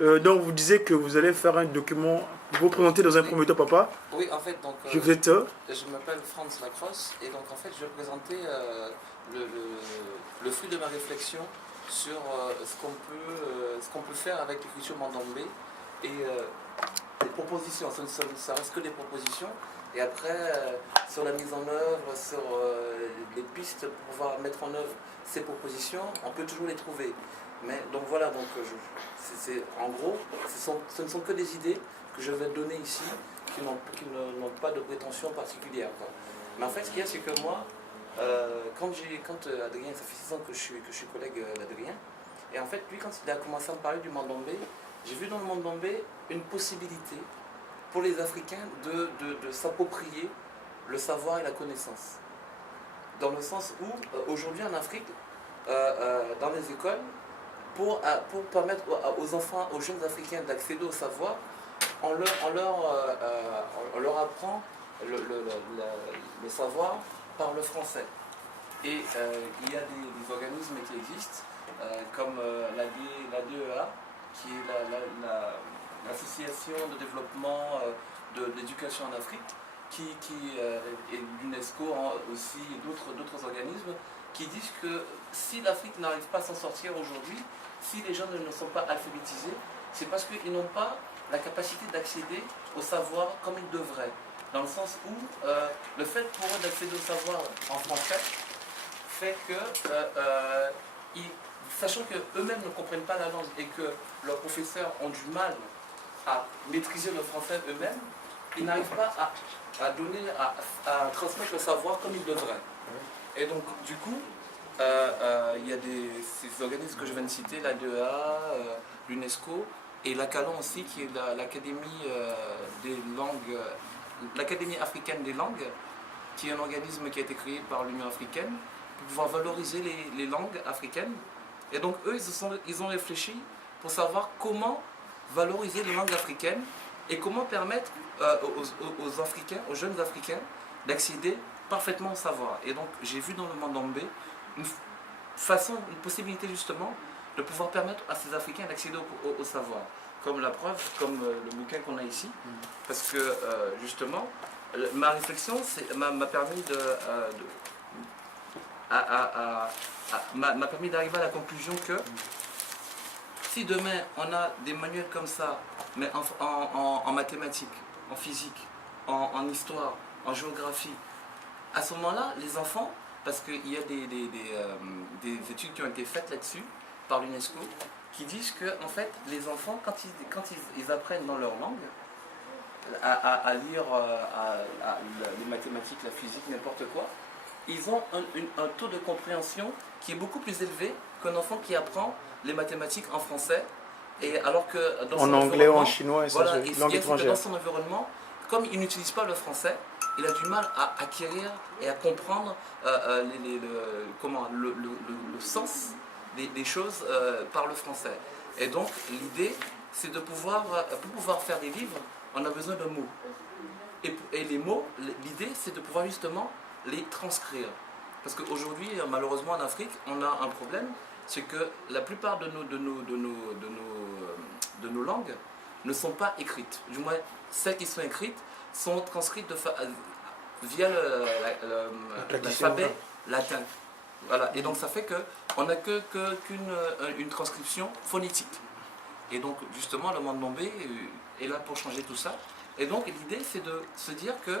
Donc vous disiez que vous allez faire un document, vous présenter dans un Oui, premier temps, papa. oui, en fait, donc, Je vous êtes... je m'appelle Franz Lacrosse et donc en fait, je vais présenter le, le- le fruit de ma réflexion sur ce qu'on peut faire avec l'écriture mandambé et des propositions. Ça reste que des propositions. Et après, sur la mise en œuvre, sur les pistes pour pouvoir mettre en œuvre ces propositions, on peut toujours les trouver. Mais donc voilà, donc en gros, ce ne sont que des idées que je vais donner ici, qui n'ont pas de prétention particulière, quoi. Mais en fait, ce qu'il y a, c'est que moi, quand Adrien, ça fait 6 ans que je suis collègue d'Adrien, et en fait, lui, quand il a commencé à me parler du mandambé, j'ai vu dans le mandambé une possibilité pour les Africains de s'approprier le savoir et la connaissance. Dans le sens où, aujourd'hui en Afrique, dans les écoles, pour permettre aux enfants, aux jeunes Africains d'accéder au savoir, on leur apprend le savoir par le français. Et il y a des organismes qui existent, comme l'ADEA, qui est l'association de développement de l'éducation en Afrique, et l'UNESCO aussi, et d'autres organismes, qui disent que si l'Afrique n'arrive pas à s'en sortir aujourd'hui, si les gens ne sont pas alphabétisés, c'est parce qu'ils n'ont pas la capacité d'accéder au savoir comme ils devraient. Dans le sens où le fait pour eux d'accéder au savoir en français fait que, sachant qu'eux-mêmes ne comprennent pas la langue et que leurs professeurs ont du mal à maîtriser le français eux-mêmes, ils n'arrivent pas à transmettre le savoir comme ils devraient. Et donc, du coup, il y a ces organismes que je viens de citer, l'ADEA, l'UNESCO, et l'ACALAN aussi, qui est l'Académie des langues, l'Académie africaine des langues, qui est un organisme qui a été créé par l'Union africaine pour pouvoir valoriser les langues africaines. Et donc, eux, ils ont réfléchi pour savoir comment valoriser les langues africaines et comment permettre aux Africains, aux jeunes Africains, d'accéder parfaitement au savoir. Et donc, j'ai vu dans le mandambé une possibilité justement de pouvoir permettre à ces Africains d'accéder au savoir. Comme la preuve, comme le bouquin qu'on a ici, parce que justement, ma réflexion m'a permis m'a permis d'arriver à la conclusion que si demain on a des manuels comme ça, mais en mathématiques, en physique, en histoire, en géographie, à ce moment-là, les enfants, parce qu'il y a des études qui ont été faites là-dessus par l'UNESCO, qui disent que en fait, les enfants, quand ils apprennent dans leur langue, à lire les mathématiques, la physique, n'importe quoi, ils ont un taux de compréhension qui est beaucoup plus élevé qu'un enfant qui apprend les mathématiques en français, et alors que dans En anglais ou en chinois, et voilà, langue étrangère. dans son environnement, comme il n'utilise pas le français, il a du mal à acquérir et à comprendre le sens des choses par le français. Et donc l'idée, c'est de pouvoir, pour pouvoir faire des livres, on a besoin de mots. Et les mots, l'idée, c'est de pouvoir justement les transcrire. Parce qu'aujourd'hui, malheureusement en Afrique, on a un problème, c'est que la plupart de nos langues ne sont pas écrites. Du moins, celles qui sont écrites sont transcrites via l'alphabet latin. Voilà. Et donc ça fait qu'on n'a qu'une transcription phonétique. Et donc justement le mandambé est là pour changer tout ça. Et donc l'idée c'est de se dire que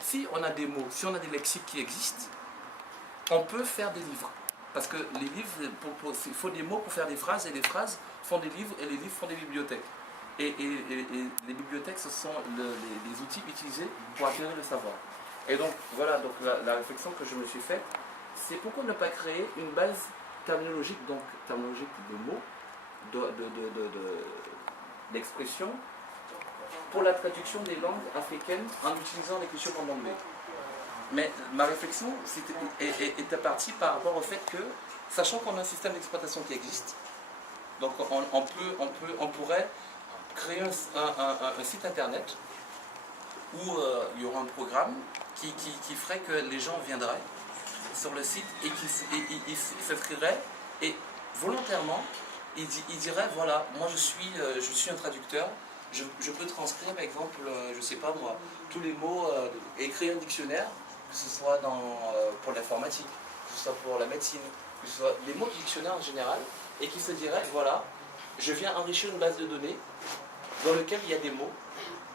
si on a des mots, si on a des lexiques qui existent, on peut faire des livres. Parce que les livres, il faut des mots pour faire des phrases, et les phrases font des livres, et les livres font des bibliothèques. Et les bibliothèques, ce sont les outils utilisés pour acquérir le savoir. Et donc, voilà, donc la réflexion que je me suis faite, c'est pourquoi ne pas créer une base terminologique, donc terminologique de mots, d'expressions, pour la traduction des langues africaines en utilisant l'écriture mandambé. Mais ma réflexion était partie par rapport au fait que, sachant qu'on a un système d'exploitation qui existe, donc on pourrait créer un site internet où il y aura un programme qui ferait que les gens viendraient sur le site et qui s'inscriraient et volontairement il dirait, voilà, moi je suis un traducteur, je peux transcrire par exemple, je sais pas moi, tous les mots et créer un dictionnaire, que ce soit pour l'informatique, que ce soit pour la médecine, que ce soit les mots du dictionnaire en général, et qui se dirait, voilà, je viens enrichir une base de données dans laquelle il y a des mots,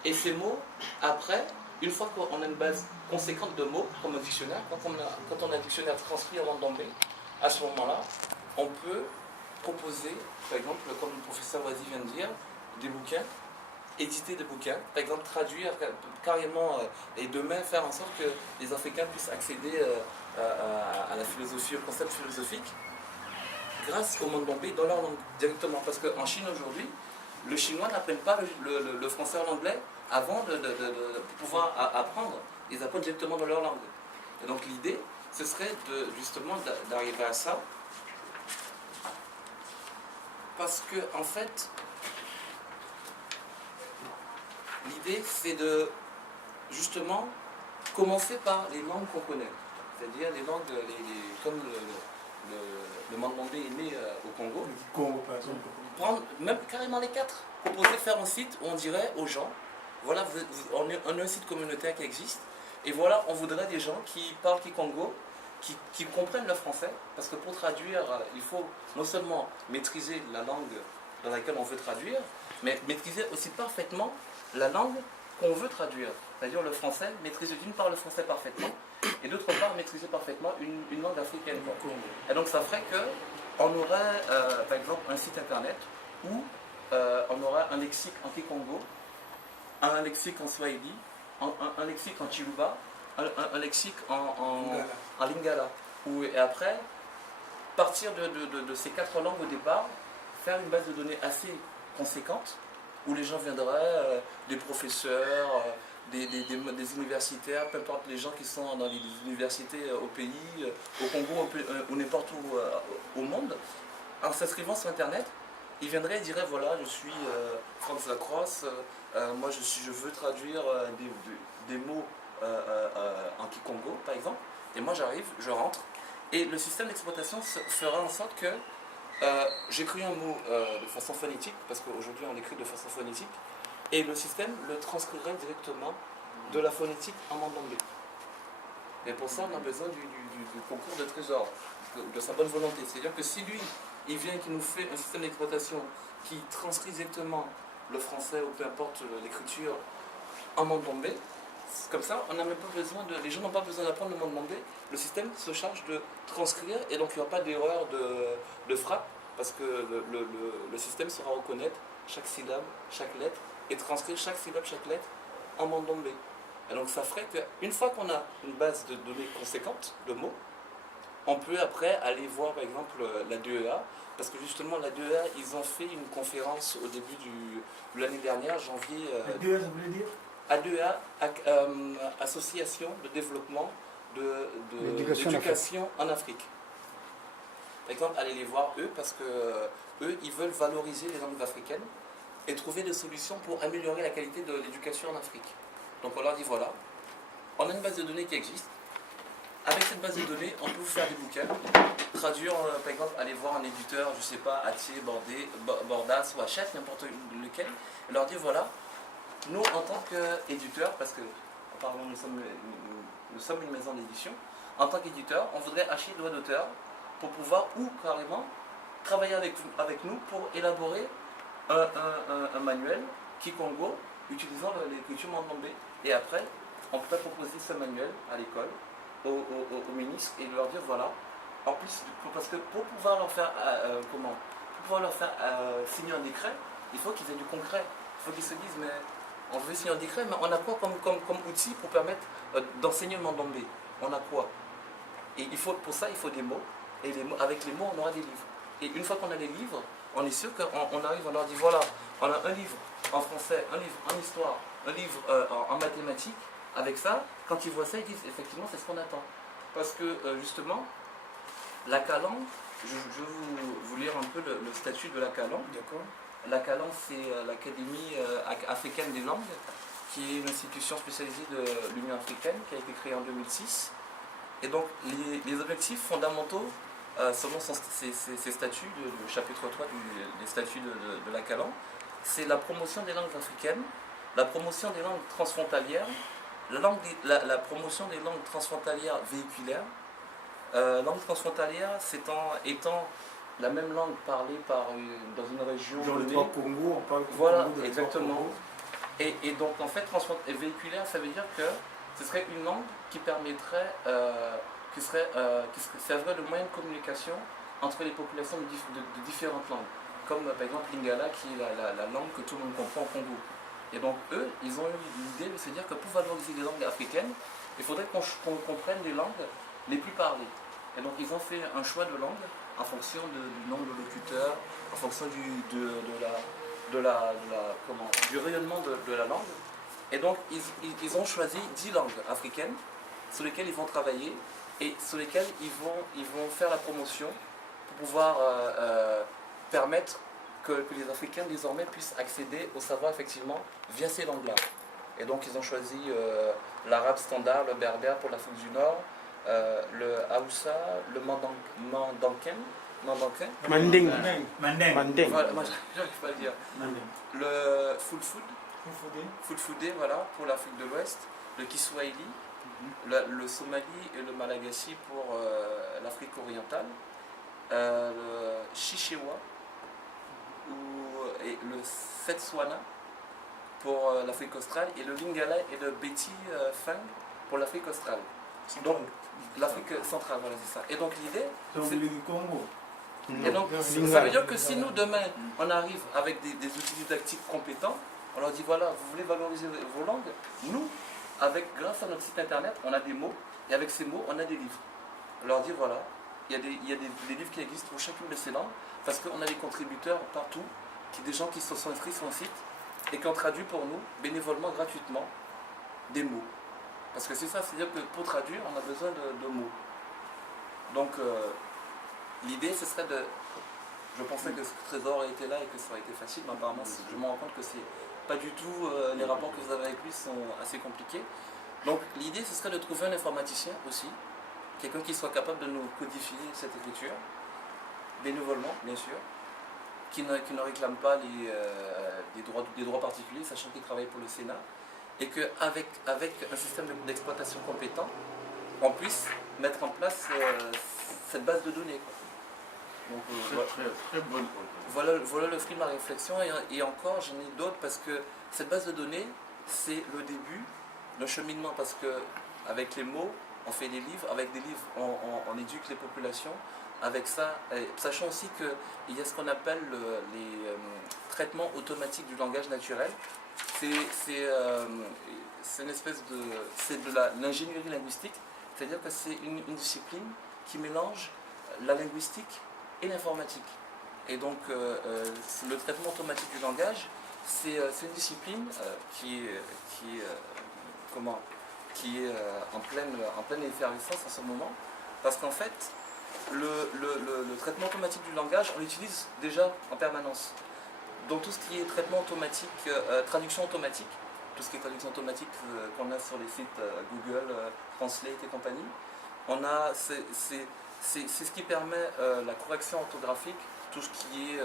et ces mots, après, une fois qu'on a une base conséquente de mots, comme un dictionnaire, quand on a un dictionnaire transcrit en langue d'anglais, à ce moment-là, on peut proposer, par exemple, comme le professeur Wazi vient de dire, des bouquins, éditer des bouquins, par exemple traduire carrément et demain faire en sorte que les Africains puissent accéder à la philosophie, au concept philosophique, grâce au Mandambé dans leur langue directement. Parce qu'en Chine aujourd'hui, le chinois n'apprennent pas le français ou l'anglais avant de pouvoir apprendre, ils apprennent directement dans leur langue. Et donc l'idée, ce serait justement d'arriver à ça, parce que en fait, l'idée c'est de justement commencer par les langues qu'on connaît, c'est-à-dire les langues, comme le Mandambé est né au Congo. Le Congo, par exemple. Prendre même carrément les 4, proposer de faire un site où on dirait aux gens, voilà, on a un site communautaire qui existe, et voilà, on voudrait des gens qui parlent Kikongo, qui comprennent le français, parce que pour traduire, il faut non seulement maîtriser la langue dans laquelle on veut traduire, mais maîtriser aussi parfaitement la langue qu'on veut traduire. C'est-à-dire le français, maîtriser d'une part le français parfaitement, et d'autre part maîtriser parfaitement une langue africaine. Et donc ça ferait qu'on aurait, par exemple, un site internet où on aurait un lexique en Kikongo, un lexique en Swahili, un lexique en Chiluba, un lexique en Lingala. Et après, partir de ces 4 langues au départ, faire une base de données assez conséquente, où les gens viendraient, des professeurs, des universitaires, peu importe les gens qui sont dans les universités au pays, au Congo, ou n'importe où au monde, en s'inscrivant sur Internet, ils viendraient et diraient, voilà, je suis Franz Lacrosse, moi je veux traduire des mots en Kikongo, par exemple, et moi j'arrive, je rentre, et le système d'exploitation fera en sorte que j'écris un mot de façon phonétique, parce qu'aujourd'hui on écrit de façon phonétique, et le système le transcrirait directement de la phonétique en mandambé. Et pour ça on a besoin du concours de Trésor, de sa bonne volonté. C'est-à-dire que si lui, il vient et qu'il nous fait un système d'exploitation qui transcrit directement le français ou peu importe l'écriture en mandambé, comme ça, on n'a même pas besoin les gens n'ont pas besoin d'apprendre le mandambé, le système se charge de transcrire et donc il n'y aura pas d'erreur de frappe parce que le système saura reconnaître chaque syllabe, chaque lettre et transcrire chaque syllabe, chaque lettre en mandambé. Et donc ça ferait qu'une fois qu'on a une base de données conséquente de mots, on peut après aller voir par exemple la DEA, parce que justement la DEA, ils ont fait une conférence au début de l'année dernière, janvier. La DEA, ça voulait dire ADEA, Association de développement de l'éducation en Afrique. Par exemple, allez les voir eux, parce que eux, ils veulent valoriser les langues africaines et trouver des solutions pour améliorer la qualité de l'éducation en Afrique. Donc on leur dit voilà, on a une base de données qui existe. Avec cette base de données, on peut vous faire des bouquins, traduire, par exemple, aller voir un éditeur, je ne sais pas, Atier, Bordas ou Hachette, n'importe lequel, et leur dire voilà, nous en tant qu'éditeur, parce que apparemment nous sommes une maison d'édition, en tant qu'éditeur, on voudrait acheter le droit d'auteur pour pouvoir ou carrément travailler avec nous pour élaborer un manuel Kikongo utilisant l'écriture mandambé. Et après, on peut proposer ce manuel à l'école, au ministre, et leur dire voilà, en plus, parce que pour pouvoir leur faire signer un décret, il faut qu'ils aient du concret. Il faut qu'ils se disent mais on veut signer un décret, mais on a quoi comme outil pour permettre d'enseigner le mandambé? On a quoi? Et pour ça, il faut des mots. Et avec les mots, on aura des livres. Et une fois qu'on a les livres, on est sûr qu'on arrive, on leur dit voilà, on a un livre en français, un livre en histoire, un livre en mathématiques. Avec ça, quand ils voient ça, ils disent effectivement, c'est ce qu'on attend. Parce que justement, la Calan, je vais vous lire un peu le statut de la Calan. D'accord. La Calan, c'est l'Académie africaine des langues, qui est une institution spécialisée de l'Union africaine, qui a été créée en 2006. Et donc, les objectifs fondamentaux selon ses statuts, le chapitre 3 des statuts de la Calan, c'est la promotion des langues africaines, la promotion des langues transfrontalières, la promotion des langues transfrontalières véhiculaires. Langue transfrontalière étant la même langue parlée dans une région Genre donnée. le Congo, on parle du Voilà, Congo, de exactement. Congo. Et donc en fait, véhiculaire, ça veut dire que ce serait une langue qui permettrait, qui servirait de moyen de communication entre les populations de différentes langues. Comme par exemple l'Ingala, qui est la langue que tout le monde comprend au Congo. Et donc eux, ils ont eu l'idée de se dire que pour valoriser les langues africaines, il faudrait qu'on comprenne les langues les plus parlées. Et donc ils ont fait un choix de langue en fonction du nombre de locuteurs, en fonction du rayonnement de la langue. Et donc ils ont choisi 10 langues africaines sur lesquelles ils vont travailler et sur lesquelles ils vont faire la promotion pour pouvoir permettre que les Africains désormais puissent accéder au savoir effectivement via ces langues-là. Et donc ils ont choisi l'arabe standard, le berbère pour l'Afrique du Nord, le Haoussa, le mandankin, Manding. Manding. voilà, moi j'arrive pas à le dire, Manding. le Fulfudé, voilà, pour l'Afrique de l'Ouest, le Kiswahili, le Somali et le Malagasy pour l'Afrique orientale, le Chichewa et le Setswana pour l'Afrique australe et le Lingala et le Beti Fang pour l'Afrique australe. Donc l'Afrique centrale, voilà, c'est ça. Et donc l'idée, c'est... du Congo. Et donc, ça veut dire que si nous, demain, on arrive avec des outils didactiques compétents, on leur dit, voilà, vous voulez valoriser vos langues, nous, grâce à notre site internet, on a des mots, et avec ces mots, on a des livres. On leur dit, voilà, il y a des livres qui existent pour chacune de ces langues, parce qu'on a des contributeurs partout, des gens qui se sont inscrits sur le site, et qui ont traduit pour nous, bénévolement, gratuitement, des mots. Parce que c'est ça, c'est-à-dire que pour traduire, on a besoin de mots. Donc, l'idée, ce serait de... Je pensais que ce trésor était là et que ça aurait été facile, mais apparemment, je me rends compte que c'est pas du tout... les rapports que vous avez avec lui sont assez compliqués. Donc, l'idée, ce serait de trouver un informaticien aussi, quelqu'un qui soit capable de nous codifier cette écriture, bénévolement, bien sûr, qui ne réclame pas des droits particuliers, sachant qu'il travaille pour le Sénat, et qu'avec un système d'exploitation compétent, on puisse mettre en place cette base de données, quoi. Donc, Très bonne voilà le fruit de ma réflexion, et encore j'en ai d'autres, parce que cette base de données, c'est le début d'un cheminement, parce que avec les mots, on fait des livres, avec des livres, on éduque les populations, avec ça, sachant aussi qu'il y a ce qu'on appelle les traitements automatiques du langage naturel. C'est une espèce de... c'est de l'ingénierie linguistique, c'est-à-dire que c'est une discipline qui mélange la linguistique et l'informatique. Et donc le traitement automatique du langage, c'est une discipline qui est en pleine effervescence en ce moment, parce qu'en fait, le traitement automatique du langage, on l'utilise déjà en permanence. Donc tout ce qui est traitement automatique, traduction automatique, tout ce qui est traduction automatique qu'on a sur les sites Google, Translate et compagnie, c'est ce qui permet la correction orthographique, tout ce qui est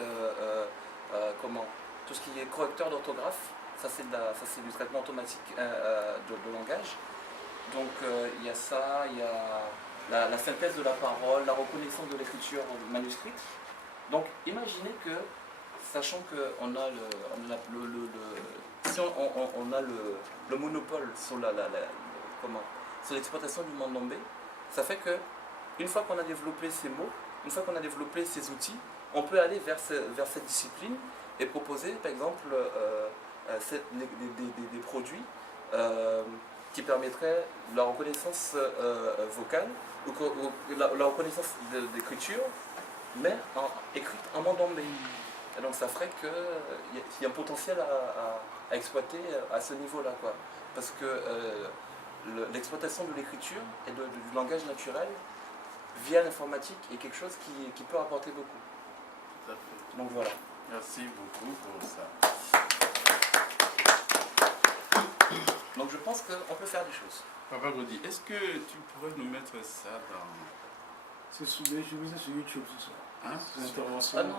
tout ce qui est correcteur d'orthographe, ça c'est du traitement automatique de langage. Donc il y a ça, il y a la synthèse de la parole, la reconnaissance de l'écriture manuscrite. Donc imaginez que, sachant qu'on a le monopole sur sur l'exploitation du mandambé, ça fait que une fois qu'on a développé ces mots, une fois qu'on a développé ces outils, on peut aller vers cette discipline et proposer par exemple des produits qui permettraient la reconnaissance vocale ou la reconnaissance d'écriture, mais écrite en mandambé. Et donc ça ferait qu'il y a un potentiel à exploiter à ce niveau-là, quoi. Parce que l'exploitation de l'écriture et du langage naturel via l'informatique est quelque chose qui peut apporter beaucoup. Tout à fait. Donc voilà. Merci beaucoup pour ça. Donc je pense qu'on peut faire des choses. Papa Gaudi, est-ce que tu pourrais nous mettre ça C'est sur YouTube ce soir. Hein? C'est une intervention. Ah non.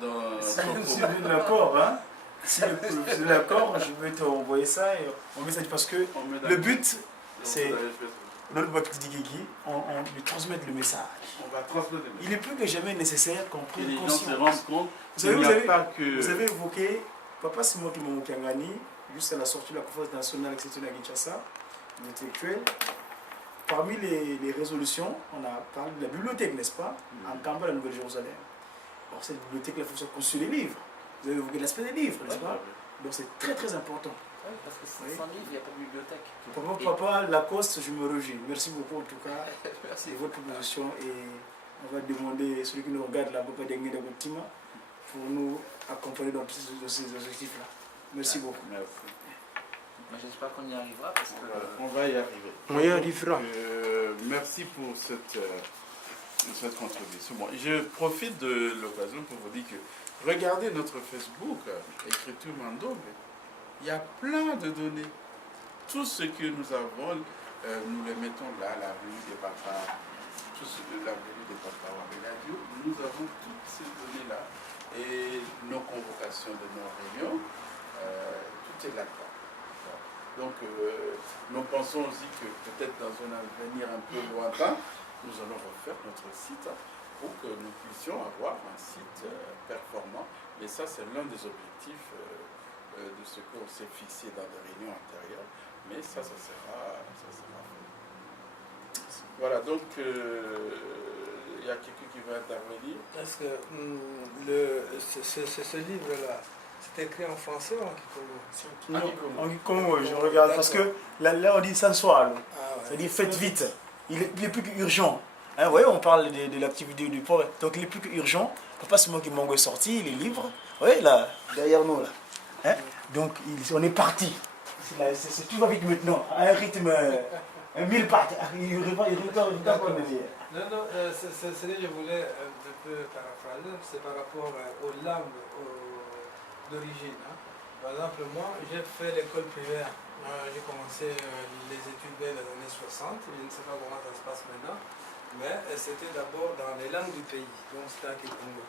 Dans Si vous êtes d'accord, hein? Si vous êtes d'accord, je vais t'envoyer ça et on met ça parce que on met dans le but, c'est on va faire- notre boîte Guigui, on lui transmettre le message. on va transmettre les Il est plus que jamais nécessaire qu'on que prenne les gens se conscience. rendent compte Vous savez, qu'il n'y a pas que... Vous avez évoqué, Papa Simon Kimon Kangani, juste à la sortie de la conférence nationale exceptionnelle à Kinshasa, l'intellectuel. Parmi les résolutions, on a parlé de la bibliothèque, n'est-ce pas, en Kamba, la Nouvelle-Jérusalem. Alors cette bibliothèque, il faut que conçue les livres. Vous avez évoqué l'aspect des livres, n'est-ce pas? Donc c'est très très important. Oui, parce que Oui. sans livre, il n'y a pas de bibliothèque. Papa Lacoste, je me réjouis. Merci beaucoup en tout cas Merci. de votre proposition et on va demander à celui qui nous regarde là, Papa Dengue de Boutima, pour nous accompagner dans tous ces objectifs-là. Merci beaucoup. Merci. Mais j'espère qu'on y arrivera parce que... Voilà, on va y arriver. On y arrivera. Merci pour cette contribution. Bon, je profite de l'occasion pour vous dire que regardez notre Facebook, Écriture Mandombe. Il y a plein de données. Tout ce que nous avons, nous les mettons là, la rue des papas, tout ce que la rue des papas Wabeladio, nous avons toutes ces données-là. Et nos convocations de nos réunions, tout est là-dedans. Donc, nous pensons aussi que peut-être dans un avenir un peu lointain, nous allons refaire notre site pour que nous puissions avoir un site performant. Et ça, c'est l'un des objectifs de ce qu'on s'est fixé dans des réunions antérieures. Mais ça sera fait. Voilà, donc, il y a quelqu'un qui va intervenir. Est-ce que ce livre-là, c'est écrit en français ou en kikongo? Non, en Congo, je regarde parce que là on dit sans soir. Ah ouais. C'est-à-dire faites vite. Il est plus qu'urgent. Hein, vous voyez, on parle de l'activité du port. Donc il est plus qu'urgent. Papa Simon Kimon est sorti, les livres. Vous voyez là, derrière nous là. Hein? Donc on est parti. Tout va vite maintenant. À un rythme 1000 parties. Il regarde Non, non, c'est ce que je voulais un peu paraphraser, c'est par rapport aux langues d'origine. Hein. Par exemple, moi, j'ai fait l'école primaire. J'ai commencé les études dans les années 60. Je ne sais pas comment ça se passe maintenant. Mais c'était d'abord dans les langues du pays. Donc, c'était à Kikongo.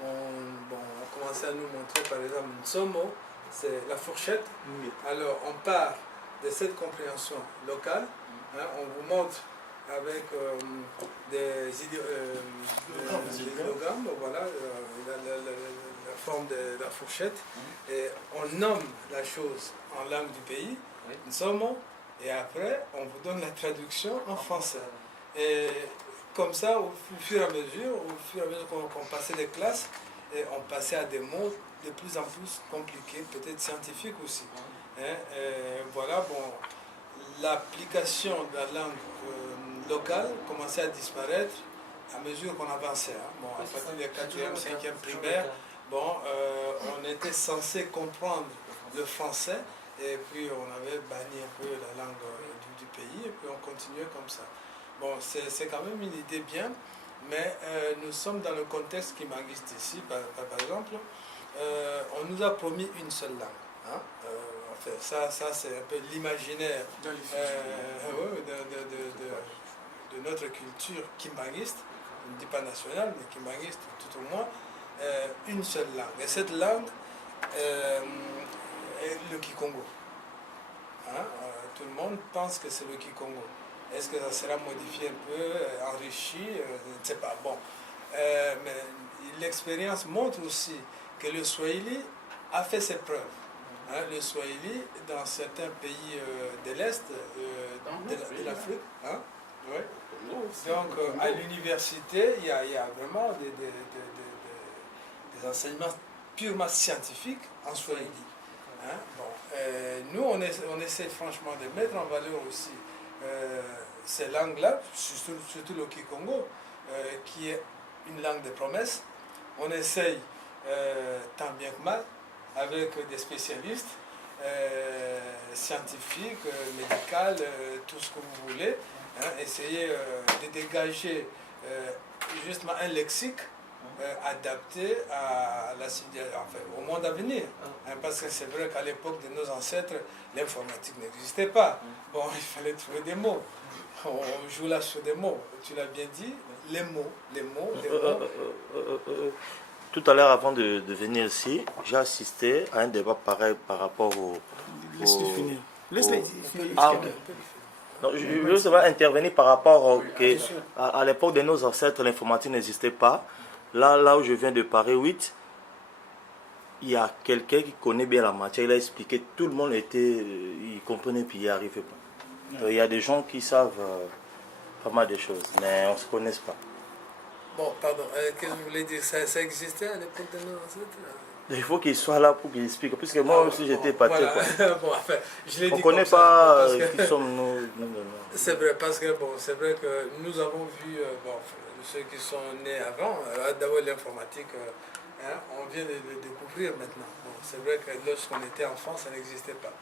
On commençait à nous montrer, par exemple, Nsomo, c'est la fourchette. Alors, on part de cette compréhension locale. Hein, on vous montre avec des idéogrammes, voilà, la forme de la fourchette, et on nomme la chose en langue du pays, Nsomo, et après on vous donne la traduction en français. Et comme ça, au fur et à mesure qu'on passait les classes, et on passait à des mots de plus en plus compliqués, peut-être scientifiques aussi. Hein, voilà, bon, l'application de la langue locale commençait à disparaître à mesure qu'on avançait. Hein. Bon, à partir des 4e, 5e primaire, bon, on était censé comprendre le français et puis on avait banni un peu la langue du pays et puis on continuait comme ça. Bon, c'est quand même une idée bien, mais nous sommes dans le contexte qui m'existe ici. Par exemple, on nous a promis une seule langue. Hein. Ça c'est un peu l'imaginaire de notre culture kimbanguiste, je ne dis pas nationale, mais kimbanguiste tout au moins, une seule langue. Et cette langue est le Kikongo. Hein? Tout le monde pense que c'est le Kikongo. Est-ce que ça sera modifié un peu, enrichi? Je ne sais pas. Bon. Mais l'expérience montre aussi que le Swahili a fait ses preuves. Hein, le Swahili, dans certains pays de l'Est, de l'Afrique, hein, ouais. Donc à l'université, il y a vraiment des enseignements purement scientifiques en Swahili. Hein, bon. Nous, on essaie franchement de mettre en valeur aussi ces langues-là, surtout le Kikongo, qui est une langue de promesse. On essaye tant bien que mal, avec des spécialistes scientifiques, médicaux, tout ce que vous voulez, hein, essayer de dégager justement un lexique adapté à la civilisation, enfin, au monde à venir. Hein, parce que c'est vrai qu'à l'époque de nos ancêtres, l'informatique n'existait pas. Bon, il fallait trouver des mots. On joue là sur des mots. Tu l'as bien dit, les mots. Tout à l'heure, avant de venir ici, j'ai assisté à un débat pareil par rapport Laisse-le finir. Laisse-le finir. Ah, ok. Non, je veux seulement intervenir par rapport à l'époque de nos ancêtres, l'informatique n'existait pas. Là où je viens de Paris 8, il y a quelqu'un qui connaît bien la matière, il a expliqué, tout le monde il comprenait puis il n'y arrivait pas. Il y a des gens qui savent pas mal de choses, mais on ne se connaît pas. Bon, pardon, qu'est-ce que vous voulez dire? Ça existait à l'époque de nos ancêtres? Il faut qu'il soit là pour qu'il explique, puisque moi aussi j'étais parti. Voilà. Bon, enfin, je l'ai dit. On ne connaît pas qui sommes nous. C'est vrai, parce que bon, c'est vrai que nous avons vu, bon, ceux qui sont nés avant, d'abord l'informatique, on vient de le découvrir maintenant. Bon, c'est vrai que lorsqu'on était enfant, ça n'existait pas.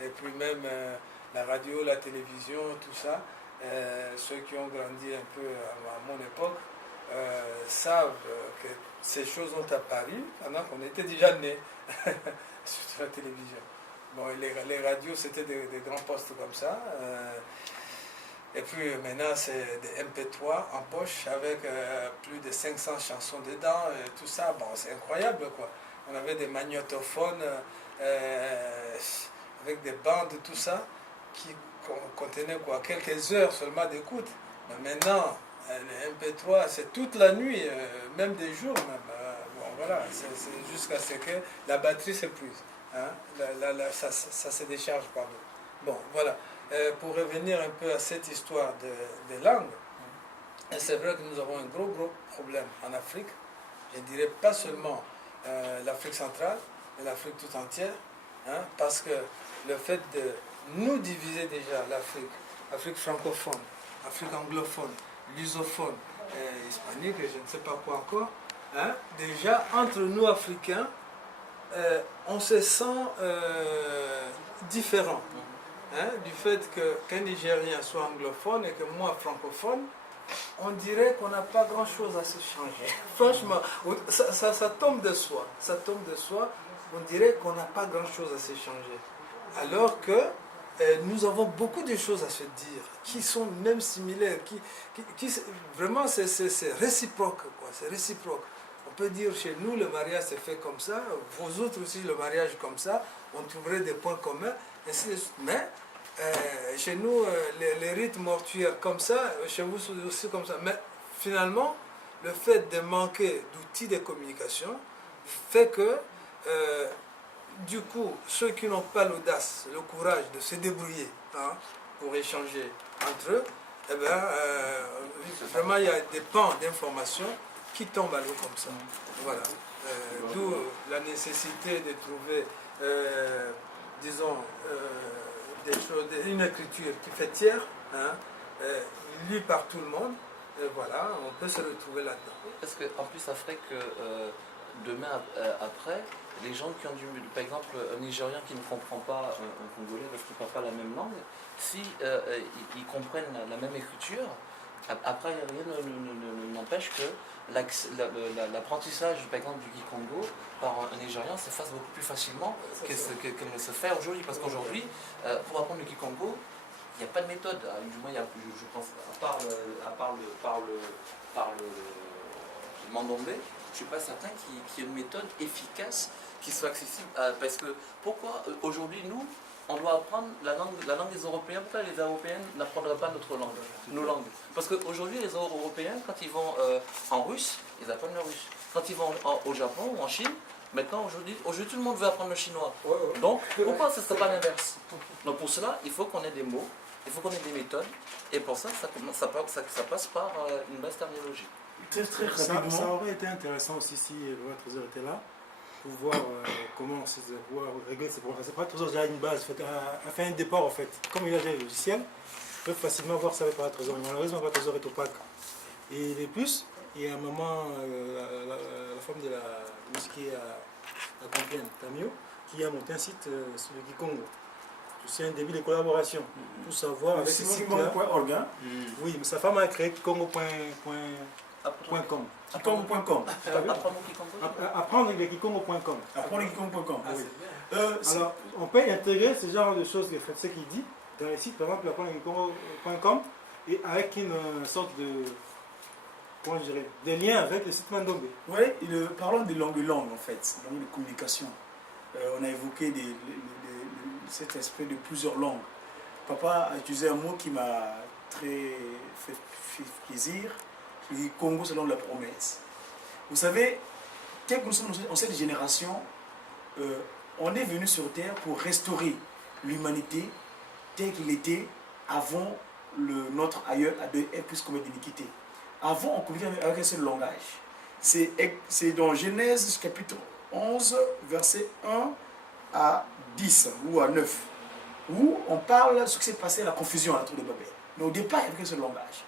Et puis même la radio, la télévision, tout ça, ceux qui ont grandi un peu à mon époque savent que ces choses ont apparu pendant qu'on était déjà nés sur la télévision. Bon, les radios, c'était des grands postes comme ça. Et puis maintenant, c'est des MP3 en poche avec plus de 500 chansons dedans et tout ça. Bon, c'est incroyable, quoi. On avait des magnétophones avec des bandes, tout ça, qui contenaient quoi, quelques heures seulement d'écoute. Mais maintenant, les MP3, c'est toute la nuit, même des jours. Même. Bon, voilà, c'est jusqu'à ce que la batterie s'épuise. Hein? Ça se décharge, pardon. Bon, voilà. Pour revenir un peu à cette histoire de langue, c'est vrai que nous avons un gros problème en Afrique. Je dirais pas seulement l'Afrique centrale, mais l'Afrique tout entière, hein, parce que le fait de nous diviser déjà l'Afrique, Afrique francophone, Afrique anglophone, lusophone, hispanique, et je ne sais pas quoi encore, hein, déjà entre nous Africains, on se sent différent. Hein, du fait qu'un Nigérien soit anglophone et que moi francophone, on dirait qu'on n'a pas grand-chose à se changer. Franchement, ça tombe de soi. Ça tombe de soi. On dirait qu'on n'a pas grand-chose à se changer. Alors que nous avons beaucoup de choses à se dire, qui sont même similaires, qui vraiment c'est réciproque, quoi. C'est réciproque. On peut dire chez nous le mariage s'est fait comme ça, vous autres aussi le mariage comme ça, on trouverait des points communs. Mais chez nous, les rites mortuaires comme ça, chez vous aussi comme ça. Mais finalement, le fait de manquer d'outils de communication fait que, du coup, ceux qui n'ont pas l'audace, le courage de se débrouiller pour échanger entre eux, eh ben, vraiment il y a des pans d'informations qui tombent à l'eau comme ça. Voilà. D'où la nécessité de trouver, disons, des choses, une écriture qui fait tiers, hein, lue par tout le monde, et voilà, on peut se retrouver là-dedans. Parce qu'en plus, ça ferait que demain, après, les gens qui ont du... Par exemple, un Nigérien qui ne comprend pas un Congolais parce qu'il ne parle pas la même langue, si ils comprennent la même écriture, après, rien n'empêche que l'apprentissage, par exemple, du Kikongo par un Nigérien se fasse beaucoup plus facilement qu'elle ne se fait aujourd'hui. Parce qu'aujourd'hui, pour apprendre le Kikongo, il n'y a pas de méthode. Du moins, je pense, à part le Mandombe, je ne suis pas certain qu'il y ait une méthode efficace qui soit accessible. Parce que pourquoi aujourd'hui, nous, on doit apprendre la langue des Européens? Pourquoi les Européens n'apprendraient pas nos langues? Parce qu'aujourd'hui, les Européens, quand ils vont en russe, ils apprennent le russe. Quand ils vont au Japon ou en Chine, maintenant, aujourd'hui, tout le monde veut apprendre le chinois. Donc, pourquoi ce ne serait pas l'inverse? Donc, pour cela, il faut qu'on ait des mots, il faut qu'on ait des méthodes, et pour ça, ça passe par une base terminologique. Très rapidement. Ça aurait été intéressant aussi si le roi Trésor était là, pour voir comment régler ces problèmes. C'est pas Trésor déjà une base, a fait un départ en fait. Comme il a déjà le logiciel, il peut facilement voir ça avec le Trésor. Mais malheureusement, le Trésor est opaque. Et les plus, il y a un moment, la femme de la mosquée à Compiègne, Tamio, qui a monté un site sur le Kikongo. C'est un début de collaboration pour savoir avec ce site-là. Oui, mais sa femme a créé kikongo.com. Kikongo.com. Apprendre le kikongo.com. Apprendre le kikongo.com. Oui. Alors, on peut intégrer ce genre de choses, ce qu'il dit, dans les sites, par exemple, apprendre le kikongo.com, et avec une sorte de comment je dirais, des liens avec le site Mandombe. Oui, parlons des langues en fait, langue de communication. On a évoqué cet aspect de plusieurs langues. Papa a utilisé un mot qui m'a très fait plaisir. Il dit Congo selon la promesse. Vous savez, tel que nous sommes en cette génération, on est venu sur Terre pour restaurer l'humanité telle qu'il était avant notre aïeul Adam puisse commettre d'iniquité. Avant, on communiquait avec un seul langage. C'est dans Genèse chapitre 11, verset 1 à 10 ou à 9, où on parle de ce qui s'est passé à la confusion à la tour de Babel. Mais au départ, il y avait un seul langage.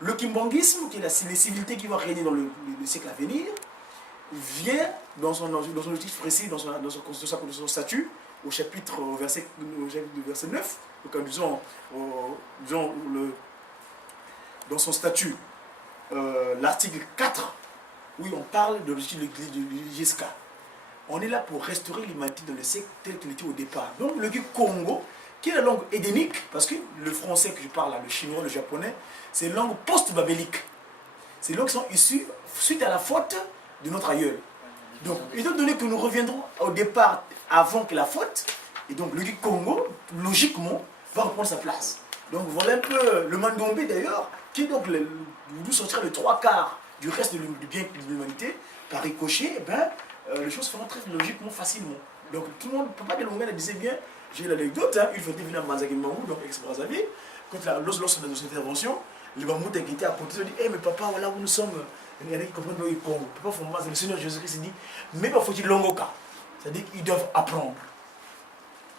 Le kimbanguisme, qui est les civilités qui vont régner dans le siècle à venir, vient dans son objectif précis, dans son statut, au chapitre verset 9, donc disons dans son statut, l'article 4, où on parle de l'objectif de l'IGSK. On est là pour restaurer l'humanité dans le siècle tel qu'il était au départ. Donc le Congo, qui est la langue édénique, parce que le français que je parle là, le chinois, le japonais, c'est une langue post-babélique. C'est des langues qui sont issues suite à la faute de notre aïeul. Donc, étant donné que nous reviendrons au départ avant que la faute, et donc le Congo, logiquement, va reprendre sa place. Donc voilà un peu le Mandombe d'ailleurs, qui est donc d'où sortira le 3/4 du reste du bien de l'humanité, par ricochet, les choses feront très logiquement, facilement. Donc tout le monde, Papa de Longa disait bien, j'ai l'anecdote, il faisait venir à Manzaki Mamou, donc ex-Brazzaville, lorsque dans cette intervention, les Mamou qui étaient à côté, ils dit, mais papa, voilà où nous sommes. Il y en a qui comprennent pas le Congo. Papa, le Seigneur Jésus-Christ dit, mais pas faut-il longoka. C'est-à-dire qu'ils doivent apprendre.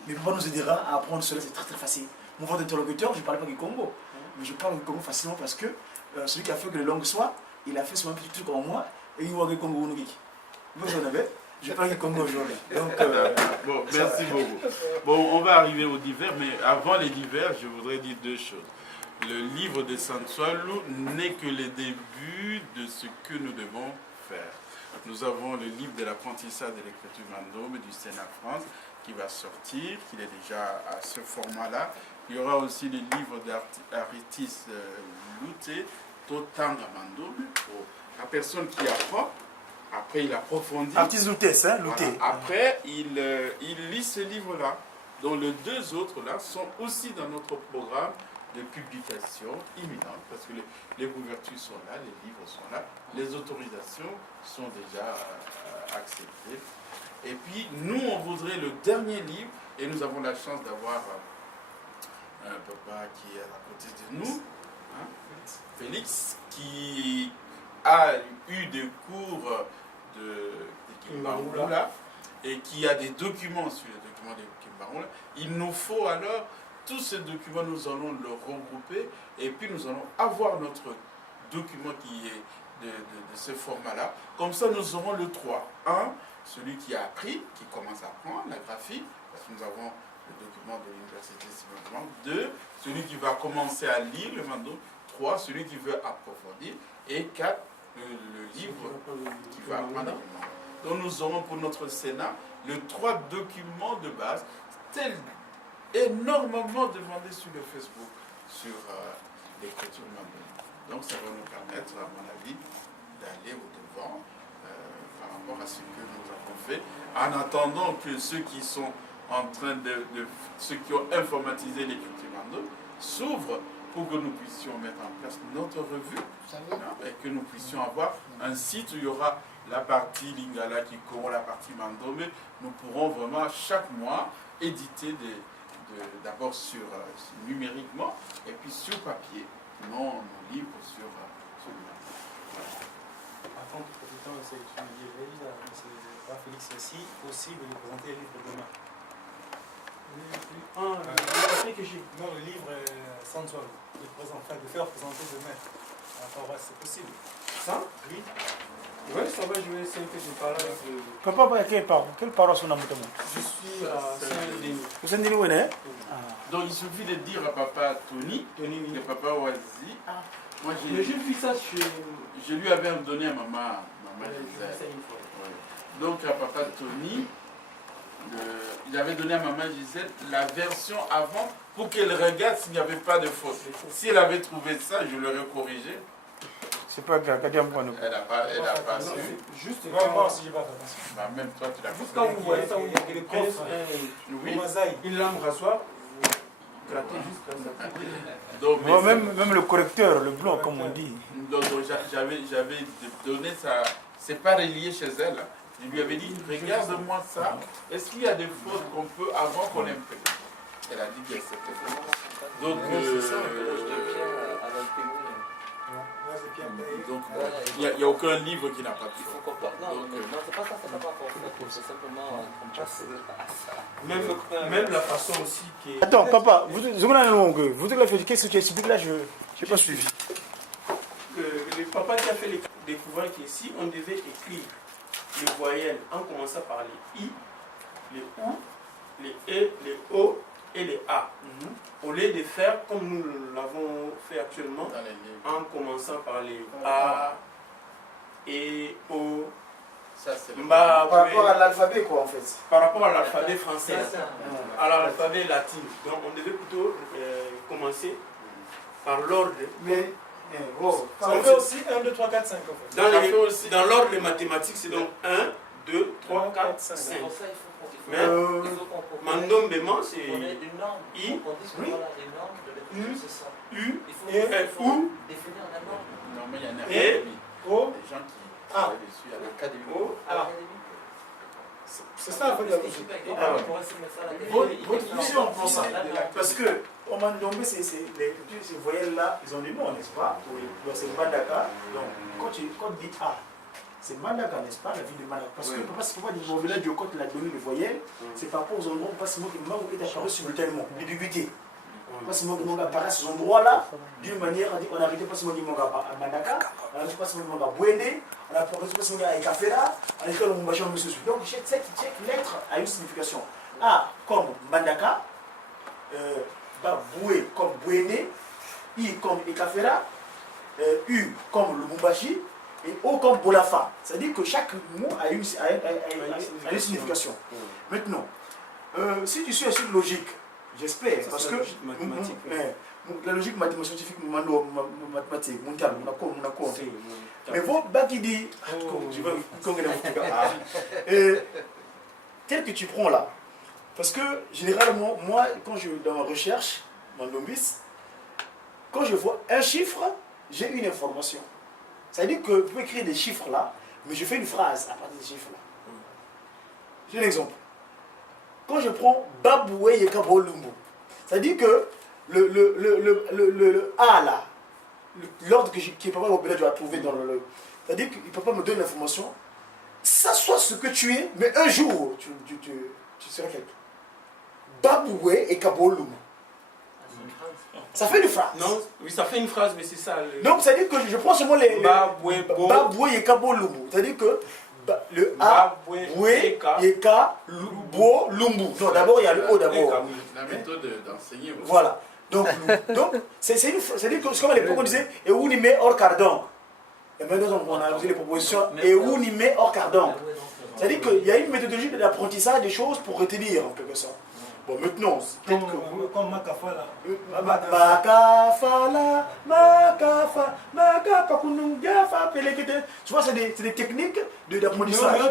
Mais papa nous aidera à apprendre cela, c'est très très facile. Mon frère d'interlocuteur, je ne parle pas du Congo. Mais je parle du Congo facilement parce que celui qui a fait que les langues soient, il a fait son petit truc en moi et il voit le Congo. Vous en avez? Je parle du Congo aujourd'hui. Bon, merci beaucoup. Bon, on va arriver aux divers, mais avant les divers, je voudrais dire deux choses. Le livre de Sansualu n'est que le début de ce que nous devons faire. Nous avons le livre de l'apprentissage de l'écriture Mandombe du Sénat France qui va sortir, qui est déjà à ce format-là. Il y aura aussi le livre d'Aritis Louté, Totanga Mandombe, pour la personne qui apprend. Après, il approfondit. Artis Louté, hein, Louté. Voilà. Après, il lit ce livre-là. Donc, les deux autres-là sont aussi dans notre programme de publication imminente, parce que les couvertures sont là, les livres sont là, les autorisations sont déjà acceptées. Et puis, nous, on voudrait le dernier livre, et nous avons la chance d'avoir un papa qui est à côté de nous, hein, Félix, qui a eu des cours de Kimbarula et qui a des documents sur les documents de Kimbarula. Il nous faut alors tous ces documents, nous allons le regrouper et puis nous allons avoir notre document qui est de ce format-là. Comme ça, nous aurons le 3. 1, celui qui a appris, qui commence à apprendre la graphie, parce que nous avons le document de l'université Simon. 2, celui qui va commencer à lire le Mando. 3, celui qui veut approfondir. Et 4, le livre qui va apprendre. Donc nous aurons pour notre Sénat les 3 documents de base, tels énormément demandé sur le Facebook, sur l'écriture Mandombe. Donc ça va nous permettre, à mon avis, d'aller au-devant par rapport à ce que nous avons fait, en attendant que ceux qui sont en train ceux qui ont informatisé l'écriture Mandombe s'ouvrent pour que nous puissions mettre en place notre revue et que nous puissions avoir un site où il y aura la partie Lingala qui couvre la partie Mandombe. Nous pourrons vraiment chaque mois éditer d'abord numériquement et puis sur papier, non nos livres sur celui-là. Par contre, pour le temps, c'est que je dirais, M. Félix aussi de nous présenter le livre demain. Le papier que j'ai, non, le livre sans soi, de faire présenter demain. Alors, c'est possible. Ça? Oui. Oui, ça va, je vais essayer que je parle avec le... Papa, quelle paroisse on a monté? Je suis à Saint-Denis. Saint-Denis, oui, hein? Donc il suffit de dire à papa Tony, oui. que papa Wazi, moi Mais j'ai vu ça je lui avais donné à maman Gisèle. Ouais. Donc à papa Tony, il avait donné à maman Gisèle la version avant pour qu'elle regarde s'il n'y avait pas de faute. Si elle avait trouvé ça, je l'aurais corrigé. C'est pas Kadiam qu'on Elle n'a pas su. Juste, on va voir si j'ai pas fait attention. Bah, même toi, tu l'as Juste pas quand vous voyez ça, où il y a les preuves, Oui. une lame rasoir, vous grattez juste comme ça. Donc, Bon, même le correcteur, le blanc, comme on dit. donc j'avais donné ça. C'est pas relié chez elle. Je lui avais dit, regarde-moi ça. Est-ce qu'il y a des fautes qu'on peut avant qu'on imprime? Elle a dit qu'il y a cette faute. Donc, donc il n'y a aucun livre qui n'a pas de Il faut faute. qu'on parte. Non, Donc, non, c'est pas ça, c'est pas pour faire. C'est simplement qu'on passe à ça. Même la façon aussi qui est... Attends, papa, vous l'avez fait, qu'est-ce que tu expliques là? Je n'ai pas suivi. Le papa qui a fait les découvertes ici, on devait écrire les voyelles en commençant par les I, les OU, les E, les O et les A. Au lieu de faire comme nous l'avons fait actuellement, dans les livres. en commençant par les A, E, O, Ça, c'est le Mba, Par rapport à l'alphabet, quoi, en fait. par rapport à l'alphabet français, à l'alphabet latin. Donc on devait plutôt commencer par l'ordre. Mais, oh, On fait aussi 1, 2, 3, 4, 5 en fait. Dans l'ordre des mathématiques, c'est donc 1, 2, 3, 4, 5. C'est pour ça qu'il faut Mais, Mandombement, c'est une norme. I, On dit que voilà, les normes de l'école, c'est ça. U, Il faut, et il faut OU, définir la norme. Non, mais il y en a Et O, des gens qui Ah. travaillent dessus. À l'académie. O, À A. l'académie. C'est ça en fait la logique. votre vision, on prend ça. Parce que, au Mandombe, ces voyelles-là, ils ont des noms, n'est-ce pas? Oui. Donc, c'est Mandaka. Donc, quand tu dis A, c'est Mandaka, n'est-ce pas? La ville de Mandaka. Parce que, parce que, pourquoi au village de Côte, il a donné les voyelles, c'est par rapport aux endroits où Passimo qui est apparu simultanément, l'ubiquité. Passimo qui apparaît à ces endroits-là, d'une manière, on a arrêté Passimo qui à Mandaka, on a arrêté Passimo qui à Bouende, on a arrêté Passimo qui à Ekafera, on a arrêté Lumbashi en Monsieur. Donc, chaque lettre a une signification. A comme Mandaka, Boué comme Bouende, I comme Ekafera, U comme Lubumbashi, et O comme Bolafa. C'est-à-dire que chaque mot a une signification. Maintenant, si tu suis assez logique, j'espère, parce que la logique mathématique, scientifique, mathématique, mondiale, on a compté. Mais vous, qui dit, tel que tu prends là, parce que généralement, moi, quand je dans ma recherche, Mandombis, quand je vois un chiffre, j'ai une information. C'est-à-dire que je peux écrire des chiffres là, mais je fais une phrase à partir des chiffres là. J'ai un exemple. Quand je prends Baboué et Kabolumbo, c'est-à-dire que le A là, l'ordre que Papa Mobile doit trouver dans le. C'est-à-dire que Papa me donne l'information, ça soit ce que tu es, mais un jour tu seras quelqu'un. Baboué et Kabolumbo. Ça fait une phrase. Non, oui, ça fait une phrase, mais c'est ça. Donc, c'est-à-dire que je prends seulement les. Baboué et Kabolumbo. C'est-à-dire que le A, Boué, Yeka, Bo, Lumbu. Non, d'abord, il y a le O d'abord. La méthode d'enseigner. Voilà. Donc c'est-à-dire que, comme à l'époque, on disait, et où n'y met hors cardon. Et maintenant, on a usé les propositions, et où n'y met hors cardon. C'est-à-dire qu'il y a une méthodologie d'apprentissage des choses pour retenir, en quelque sorte. Bon, maintenant, peut-être que. Comme Makafa là. Tu vois, c'est des techniques d'apprentissage.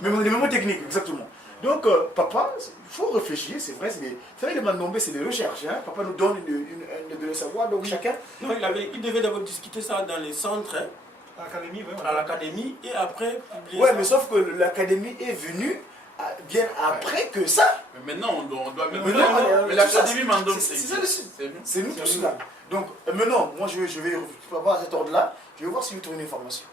Mais des mémoires techniques, exactement. Donc, papa, il faut réfléchir, c'est vrai, les Mandombé, c'est des recherches. Hein. Papa nous donne de le savoir, donc chacun. Non, il devait d'abord discuter ça dans les centres, à l'académie, et après. Ouais, mais sauf que l'académie est venue bien après que ça. Mais maintenant, on doit mais l'académie Mandombe, c'est nous tous là. Donc, maintenant, moi, je vais avoir cet ordre-là, je vais voir si vous trouvez une information.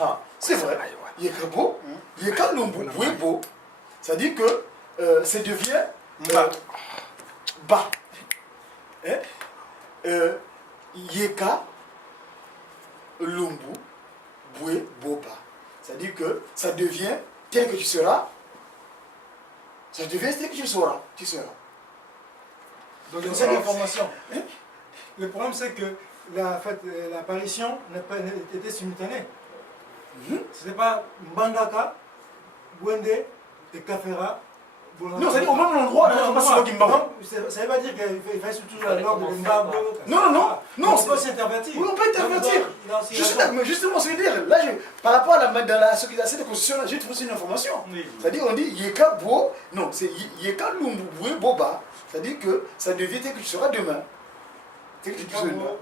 Ah, c'est vrai. Il est très beau. Il est Kalumbu, beau. C'est-à-dire que ça devient bas. Yeka, Lumbu, Boué, Boba. C'est-à-dire que ça devient tel que tu seras. Ça devient tel que tu seras. Donc il y a cette information. Le problème c'est que l'apparition était simultanée. Ce n'était pas Mbandaka, Bouende et Kafera, Non, c'est-à-dire au même endroit, là, Papa Simon Kimbangu. Ça ne veut pas dire qu'il fallait surtout la nord de Zimbabwe. Non, on peut s'intervertir. Oui, on peut intervertir. Je suis d'accord, mais justement, c'est dire, là, par rapport à cette constitution-là, j'ai trouvé une information. C'est-à-dire, on dit Yeka Bo, non, c'est Yeka Lumboué Boba, c'est-à-dire que ça devient tel que tu seras demain. Tel que tu seras demain.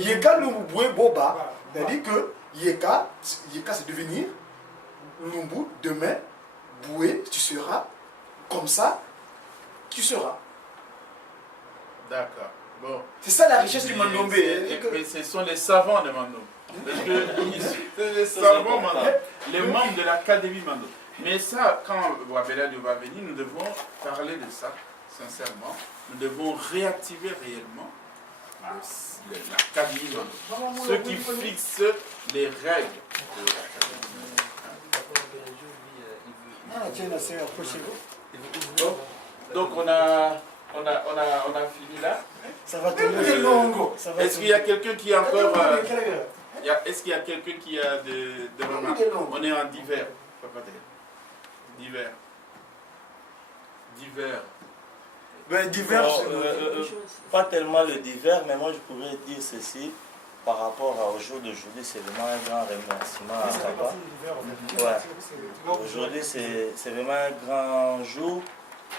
Yeka Lumboué Boba, c'est-à-dire que Yeka, c'est devenir, Lumbu, demain, Boué, tu seras, comme ça, tu seras. D'accord. Bon. C'est ça la richesse du Mandombe. Mais ce sont les savants de Mandombe. Parce que c'est les savants Mandombe, les membres de l'Académie Mandombe. Mais ça, quand Wabelade va venir, nous devons parler de ça, sincèrement. Nous devons réactiver réellement l'Académie Mandombe. Ceux qui fixent les règles de l'Académie Mandombe. Donc on a fini là. Ça va tourner long. Est-ce qu'il y a quelqu'un qui a encore... Est-ce qu'il y a quelqu'un qui a de remarques? On est en divers. Divers. Ben, divers. Pas tellement le divers, mais moi je pourrais dire ceci par rapport au jour d'aujourd'hui. C'est vraiment un grand remerciement à Papa. Ouais. Aujourd'hui, c'est vraiment un grand jour.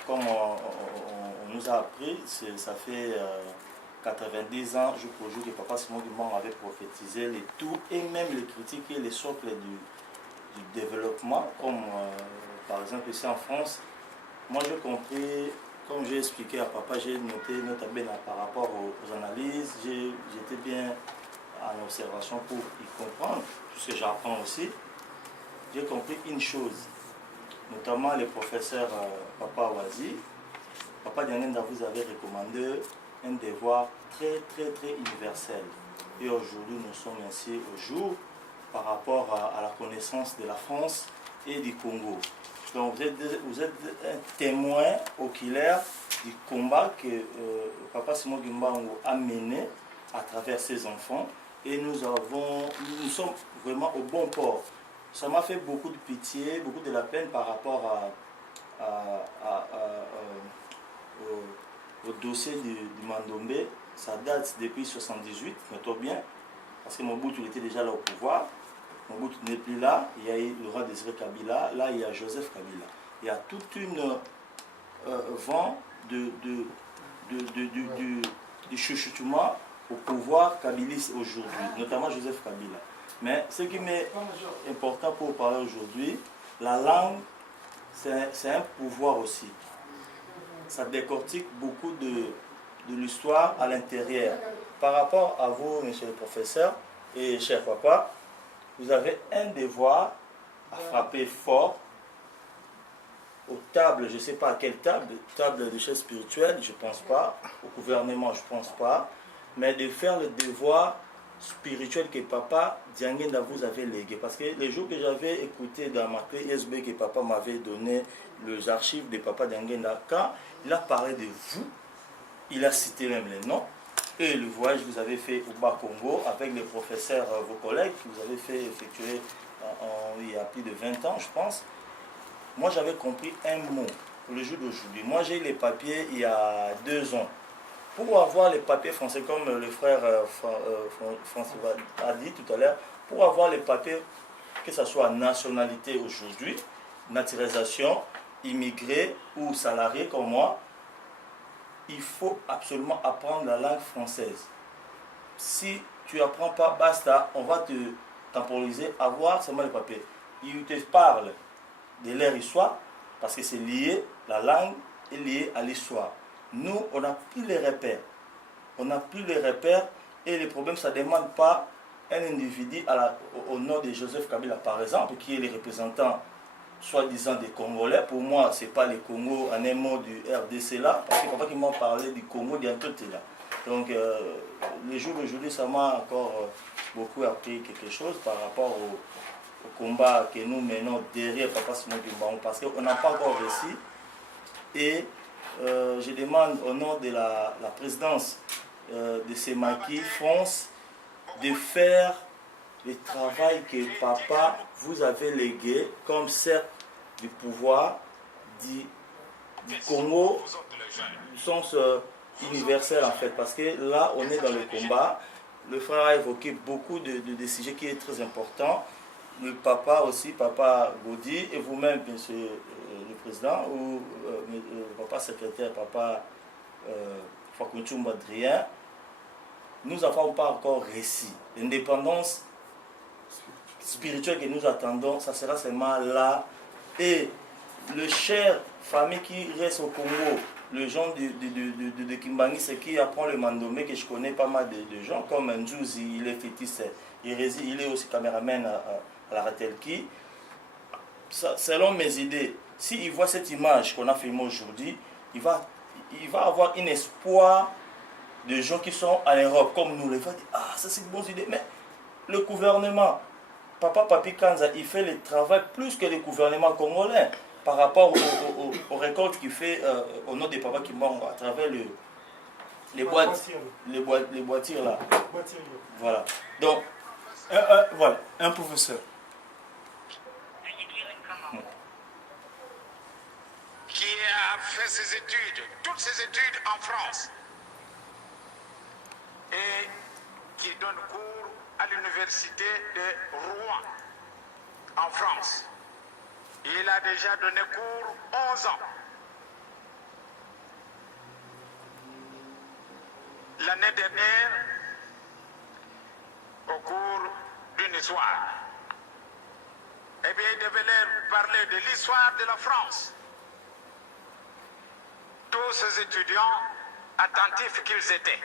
Comme on nous a appris, ça fait 90 ans, jour pour jour, que Papa Simon Kimbangu avait prophétisé les tours et même les critiques et les socles du développement, comme par exemple ici en France. Moi j'ai compris, comme j'ai expliqué à Papa, j'ai noté notamment par rapport aux analyses, j'étais bien en observation pour y comprendre, tout ce que j'apprends aussi. J'ai compris une chose, notamment les professeurs Papa Wazi. Papa Dianenda vous avait recommandé un devoir très universel. Et aujourd'hui, nous sommes ainsi au jour par rapport à la connaissance de la France et du Congo. Donc vous êtes un témoin oculaire du combat que Papa Simon Kimbangu a mené à travers ses enfants. Et nous sommes vraiment au bon port. Ça m'a fait beaucoup de pitié, beaucoup de la peine par rapport au dossier du Mandombe. Ça date depuis 1978, notons bien, parce que Mobutu était déjà là au pouvoir. Mobutu n'est plus là, il y a eu Laurent Désiré Kabila, là il y a Joseph Kabila. Il y a toute une vent du chuchotement au pouvoir kabiliste aujourd'hui, notamment Joseph Kabila. Mais ce qui m'est important pour parler aujourd'hui, la langue, c'est un pouvoir aussi. Ça décortique beaucoup de l'histoire à l'intérieur. Par rapport à vous, monsieur le professeur et cher papa, vous avez un devoir à frapper fort aux tables, je ne sais pas à quelle table de chaise spirituelle, je ne pense pas, au gouvernement, je ne pense pas, mais de faire le devoir spirituel que Papa Dianguenda vous avait légué. Parce que les jours que j'avais écouté dans ma clé USB que Papa m'avait donné, les archives de Papa Dianguenda, quand il a parlé de vous, il a cité même les noms, et le voyage que vous avez fait au Bas-Congo avec les professeurs, vos collègues, que vous avez fait effectuer il y a plus de 20 ans, je pense. Moi, j'avais compris un mot pour le jour d'aujourd'hui. Moi, j'ai eu les papiers il y a 2 ans. Pour avoir les papiers français, comme le frère François a dit tout à l'heure, pour avoir les papiers, que ce soit nationalité aujourd'hui, naturalisation, immigré ou salarié comme moi, il faut absolument apprendre la langue française. Si tu n'apprends pas, basta, on va te temporiser, avoir seulement les papiers. Il te parle de leur histoire, parce que c'est lié, la langue est liée à l'histoire. Nous, on n'a plus les repères. On n'a plus les repères et le problème, ça ne demande pas un individu au nom de Joseph Kabila, par exemple, qui est le représentant, soi-disant, des Congolais. Pour moi, ce n'est pas les Congo en un mot du RDC là, parce que papa qui m'a parlé du Congo, il y a tout là. Donc, les jours d'aujourd'hui, ça m'a encore beaucoup appris quelque chose par rapport au combat que nous menons derrière Papa Simon Kimbangu, parce qu'on n'a pas encore réussi. Et je demande au nom de la présidence de CEMAKI France de faire le travail que Papa vous avez légué comme cercle du pouvoir du Congo du sens universel en fait, parce que là on est dans le combat. Le frère a évoqué beaucoup de sujets qui est très important. Le papa aussi, papa Gaudi, et vous-même, monsieur le président, ou le papa secrétaire, papa Fakunchum Adrien, nous n'avons pas encore réussi. L'indépendance spirituelle que nous attendons, ça sera seulement là. Et le cher famille qui reste au Congo, le gens de Kimbangi, c'est qui apprend le mandomé, que je connais pas mal de gens, comme Njouzi, il est fétiste, il est aussi caméraman à la Ratelki. Selon mes idées, s'il voit cette image qu'on a filmée aujourd'hui, il va avoir un espoir de gens qui sont en Europe, comme nous. Il va dire, ah, ça c'est une bonne idée. Mais le gouvernement, Papa Papi Kanza, il fait le travail plus que le gouvernement congolais par rapport aux récoltes qu'il fait au nom des papas qui meurent à travers les boîtiers là. Voilà. Donc, voilà, un professeur. Qui a fait ses études, toutes ses études en France, et qui donne cours à l'université de Rouen, en France. Il a déjà donné cours 11 ans. L'année dernière, au cours d'une histoire, eh bien, il devait leur parler de l'histoire de la France. Tous ces étudiants, attentifs qu'ils étaient,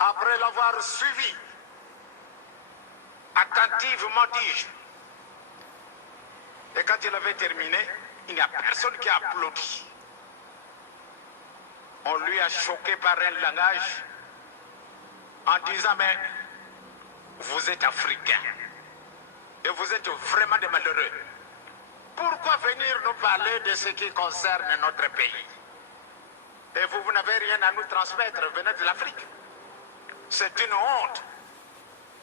après l'avoir suivi, attentivement dis-je, et quand il avait terminé, il n'y a personne qui a applaudi. On lui a choqué par un langage en disant, mais vous êtes africain et vous êtes vraiment des malheureux. Pourquoi venir nous parler de ce qui concerne notre pays? Et vous n'avez rien à nous transmettre, venez de l'Afrique. C'est une honte.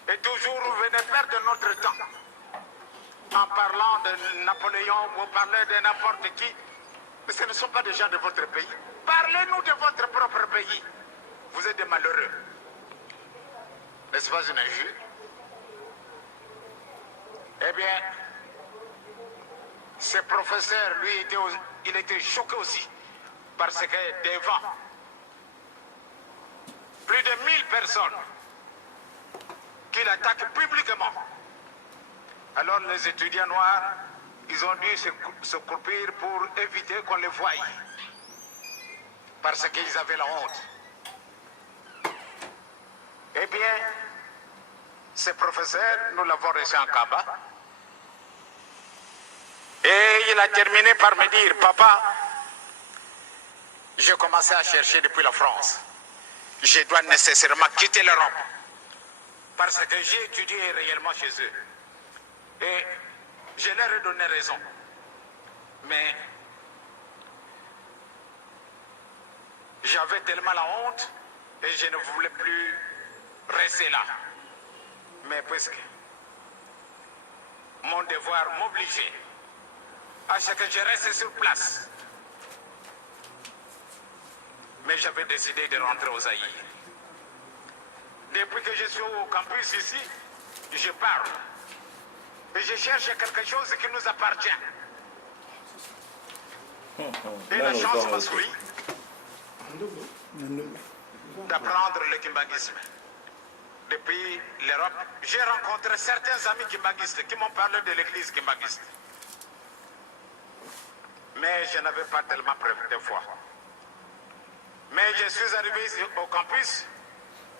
Et toujours vous venez perdre notre temps en parlant de Napoléon, vous parlez de n'importe qui. Mais ce ne sont pas des gens de votre pays. Parlez-nous de votre propre pays. Vous êtes des malheureux. N'est-ce pas une injure? Eh bien, ce professeur, lui, il était choqué aussi. Parce que devant plus de 1000 personnes qui l'attaquent publiquement, alors les étudiants noirs, ils ont dû se couvrir pour éviter qu'on les voie. Parce qu'ils avaient la honte. Eh bien, ce professeur, nous l'avons reçu en Kaba. Et il a terminé par me dire, papa, j'ai commencé à chercher depuis la France. Je dois nécessairement quitter l'Europe. Parce que j'ai étudié réellement chez eux. Et je leur ai donné raison. Mais j'avais tellement la honte et je ne voulais plus rester là. Mais puisque mon devoir m'obligeait à ce que je reste sur place. Mais j'avais décidé de rentrer aux Zaïre. Depuis que je suis au campus ici, je parle. Et je cherche quelque chose qui nous appartient. Et la chance m'a souri d'apprendre le kimbanguisme. Depuis l'Europe, j'ai rencontré certains amis kimbanguistes qui m'ont parlé de l'église kimbanguiste. Mais je n'avais pas tellement preuve de foi. Mais je suis arrivé ici au campus,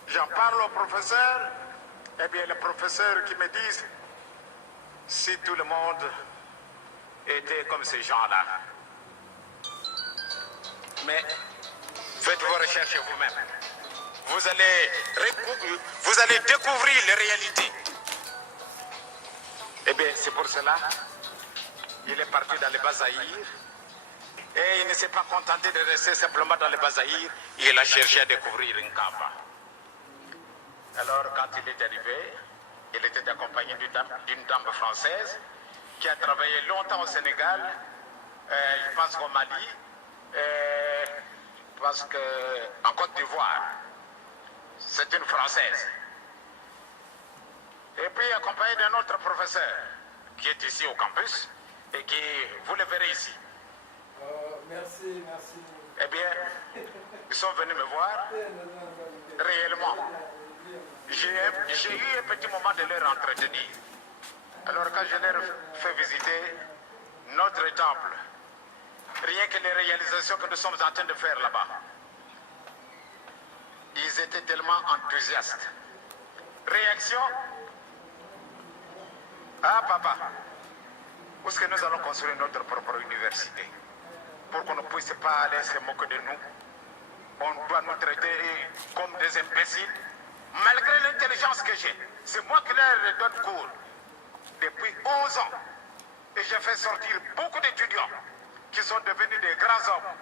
j'en parle au professeur, et bien les professeurs qui me disent, si tout le monde était comme ces gens-là. Mais faites vos recherches vous-même. Vous allez découvrir les réalités. Eh bien, c'est pour cela qu'il est parti dans les Bazaïr. Et il ne s'est pas contenté de rester simplement dans les Bazaïr. Il a cherché à découvrir une Kaba. Alors, quand il est arrivé, il était accompagné d'une dame française qui a travaillé longtemps au Sénégal je pense qu'au Mali, parce qu'en Côte d'Ivoire, c'est une Française. Et puis accompagné d'un autre professeur qui est ici au campus et qui, vous le verrez ici. Merci. Eh bien, ils sont venus me voir réellement. J'ai eu un petit moment de leur entretenir. Alors quand je leur fais visiter notre temple, rien que les réalisations que nous sommes en train de faire là-bas, ils étaient tellement enthousiastes. Réaction: ah papa, où est-ce que nous allons construire notre propre université pour qu'on ne puisse pas aller se moquer de nous? On doit nous traiter comme des imbéciles, malgré l'intelligence que j'ai. C'est moi qui leur donne cours depuis 11 ans. Et j'ai fait sortir beaucoup d'étudiants qui sont devenus des grands hommes.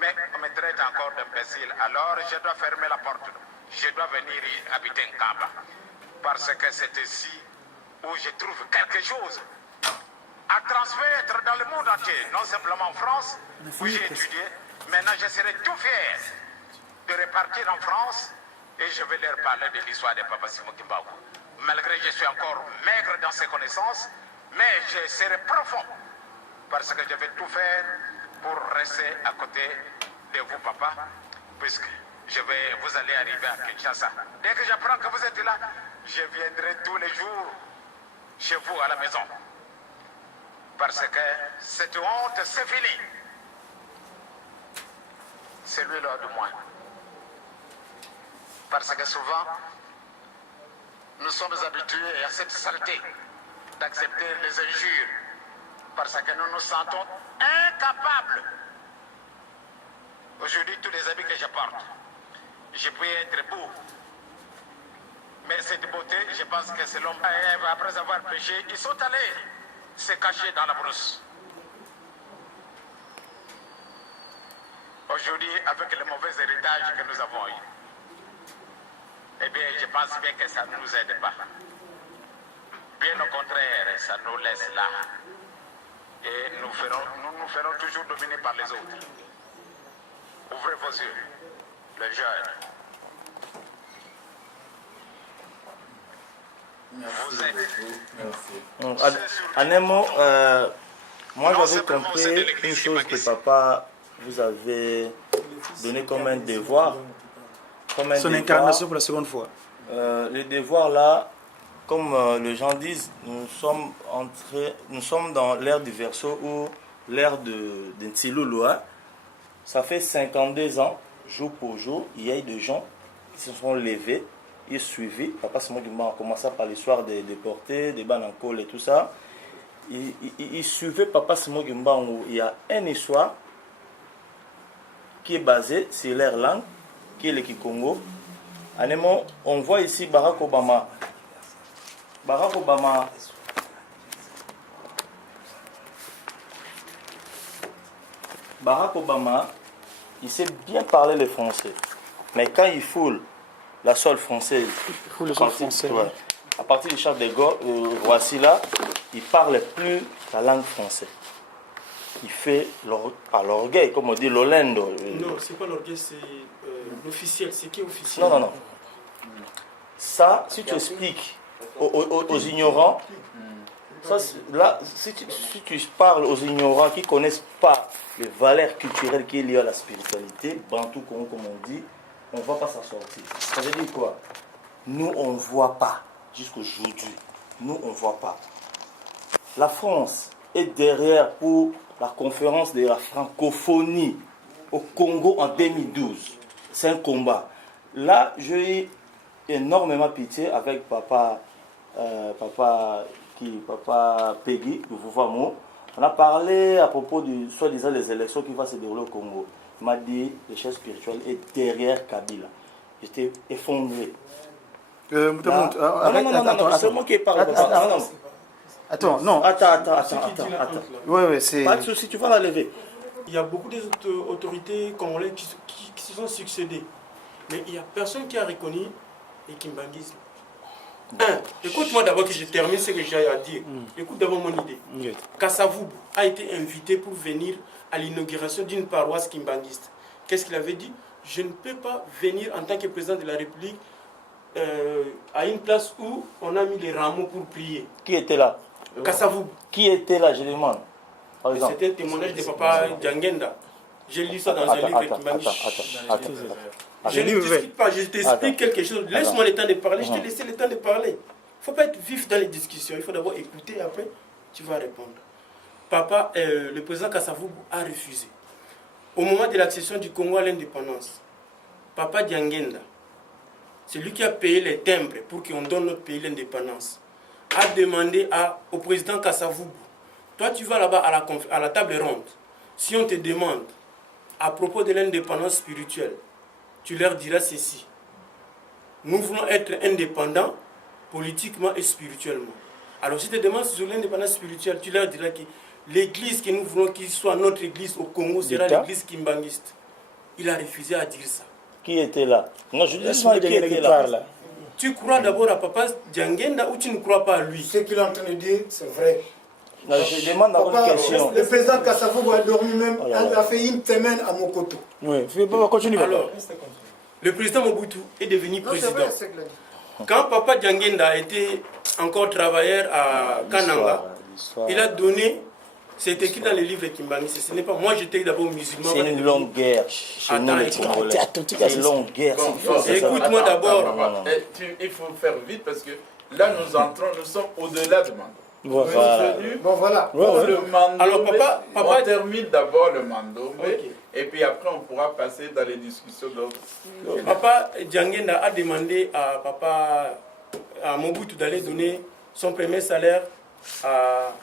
Mais on me traite encore d'imbécile. Alors je dois fermer la porte. Je dois venir y habiter en Kaba. Parce que c'est ici où je trouve quelque chose à transmettre dans le monde entier. Non simplement en France, où j'ai étudié. Maintenant, je serai tout fier de repartir en France et je vais leur parler de l'histoire de Papa Simon Kimbangu. Malgré que je suis encore maigre dans ses connaissances, mais je serai profond parce que je vais tout faire pour rester à côté de vous, papa, puisque vous allez arriver à Kinshasa. Dès que j'apprends que vous êtes là, je viendrai tous les jours chez vous à la maison. Parce que cette honte, c'est fini. C'est lui là de moi. Parce que souvent, nous sommes habitués à cette saleté d'accepter les injures. Parce que nous nous sentons incapables. Aujourd'hui, tous les habits que je porte, je peux être beau. Mais cette beauté, je pense que c'est l'homme. Après avoir péché, ils sont allés se cacher dans la brousse. Aujourd'hui, avec le mauvais héritage que nous avons eu, eh bien, je pense bien que ça ne nous aide pas. Bien au contraire, ça nous laisse là. Et nous nous ferons toujours dominer par les autres. Ouvrez vos yeux, les jeunes. Vous êtes. En un mot, moi j'avais compris une chose que papa vous avez donné comme un devoir. Son incarnation pour la seconde fois. Le devoir là, comme les gens disent, nous sommes dans l'ère du Verseau ou l'ère de Ntsilouloua. Ça fait 52 ans, jour pour jour, il y a eu des gens qui se sont levés, ils suivaient. Papa Simon Kimbangu a commencé par l'histoire des déportés, des Banankol et tout ça. Ils suivaient Papa Simon Kimbangu. Il y a une histoire qui est basée sur leur langue, qui est le Kikongo. On voit ici Barack Obama. Barack Obama, il sait bien parler le français. Mais quand il foule la sol française, à partir du Charles de Gaulle, voici là, il ne parle plus la langue française. Il fait par l'orgueil, comme on dit l'Olendo. Non, c'est pas l'orgueil, c'est l'officiel. C'est qui officiel? Non. Ça, si tu expliques aux ignorants, ça, là, si tu parles aux ignorants qui ne connaissent pas les valeurs culturelles qui sont liées à la spiritualité, Bantou, comme on dit, on ne va pas s'en sortir. Ça veut dire quoi? Nous, on ne voit pas, jusqu'aujourd'hui. Nous, on ne voit pas. La France est derrière pour la conférence de la francophonie au Congo en 2012. C'est un combat. Là, j'ai eu énormément pitié avec papa Peggy, de Vouvamo. On a parlé à propos de soi-disant les élections qui vont se dérouler au Congo. Il m'a dit le chef spirituel est derrière Kabila. J'étais effondré. Non, c'est moi qui parle. Attends, non. Attends. Oui, c'est... Pas de souci, tu vas la lever. Il y a beaucoup d'autorités congolaises qui se sont succédées. Mais il n'y a personne qui a reconnu le kimbanguisme. Écoute-moi d'abord que je termine ce que j'ai à dire. Écoute d'abord mon idée. Kassavoubou a été invité pour venir à l'inauguration d'une paroisse kimbanguiste. Qu'est-ce qu'il avait dit? Je ne peux pas venir en tant que président de la République à une place où on a mis les rameaux pour prier. Qui était là? Kassavoubou. Qui était là, je demande? C'était un témoignage de papa Djangenda. J'ai lu ça dans un livre kimbanguiste. Je ne discute pas, je t'explique quelque chose. Laisse-moi le temps de parler, je t'ai laissé le temps de parler. Il ne faut pas être vif dans les discussions, il faut d'abord écouter et après tu vas répondre. Papa, le président Kassavoubou a refusé. Au moment de l'accession du Congo à l'indépendance, Papa Djangenda, c'est lui qui a payé les timbres pour qu'on donne notre pays l'indépendance, a demandé au président Kassavoubou, toi tu vas là-bas à la table ronde, si on te demande à propos de l'indépendance spirituelle, tu leur diras ceci. Nous voulons être indépendants politiquement et spirituellement. Alors si tu te demandes sur l'indépendance spirituelle, tu leur diras que l'église que nous voulons qu'il soit notre église au Congo sera l'église kimbanguiste. Il a refusé à dire ça. Qui était là? Non, je dis pas qui était là. Tu crois d'abord à Papa Djangenda ou tu ne crois pas à lui? Ce qu'il est en train de dire, c'est vrai. Non, je demande d'abord une question. Le président Kassavoubou a dormi même, a fait une semaine à Mokoto. Oui, continue. Alors, le président Mobutu est devenu président. C'est vrai, c'est clair. Quand Papa Djangenda était encore travailleur à Kananga, il a donné, c'est écrit dans les livres Kimbangi, ce n'est pas moi, j'étais d'abord musulman. C'est une longue guerre chez nous les Congolais. C'est une longue guerre. Écoute-moi d'abord. Il faut faire vite parce que là nous sommes au-delà de Mando. Voilà. Bon, voilà. Le Mando. Alors, papa, on termine d'abord le Mando, et puis après on pourra passer dans les discussions d'autres. Papa Djangenda a demandé à Mobutu d'aller donner son premier salaire à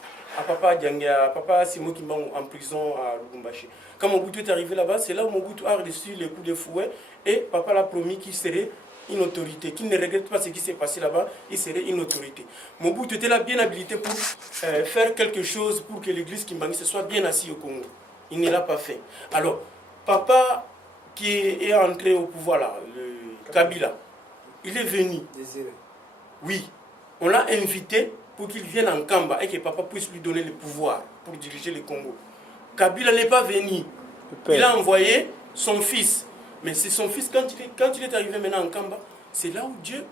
Papa Djangenda, à Papa Simo Kimbangu en prison à Lubumbashi. Quand Mobutu est arrivé là-bas, c'est là où Mobutu a reçu les coups de fouet et Papa l'a promis qu'il serait une autorité, qu'il ne regrette pas ce qui s'est passé là-bas, il serait une autorité. Mobutu était là bien habilité pour faire quelque chose pour que l'église Kimbangu se soit bien assis au Congo. Il ne l'a pas fait. Alors, Papa qui est entré au pouvoir là, le Kabila, il est venu. Oui, on l'a invité pour qu'il vienne en Kamba et que Papa puisse lui donner le pouvoir pour diriger le Congo. Kabila n'est pas venu. Il a envoyé son fils. Mais c'est son fils, quand il est arrivé maintenant en Kamba, c'est là où Dieu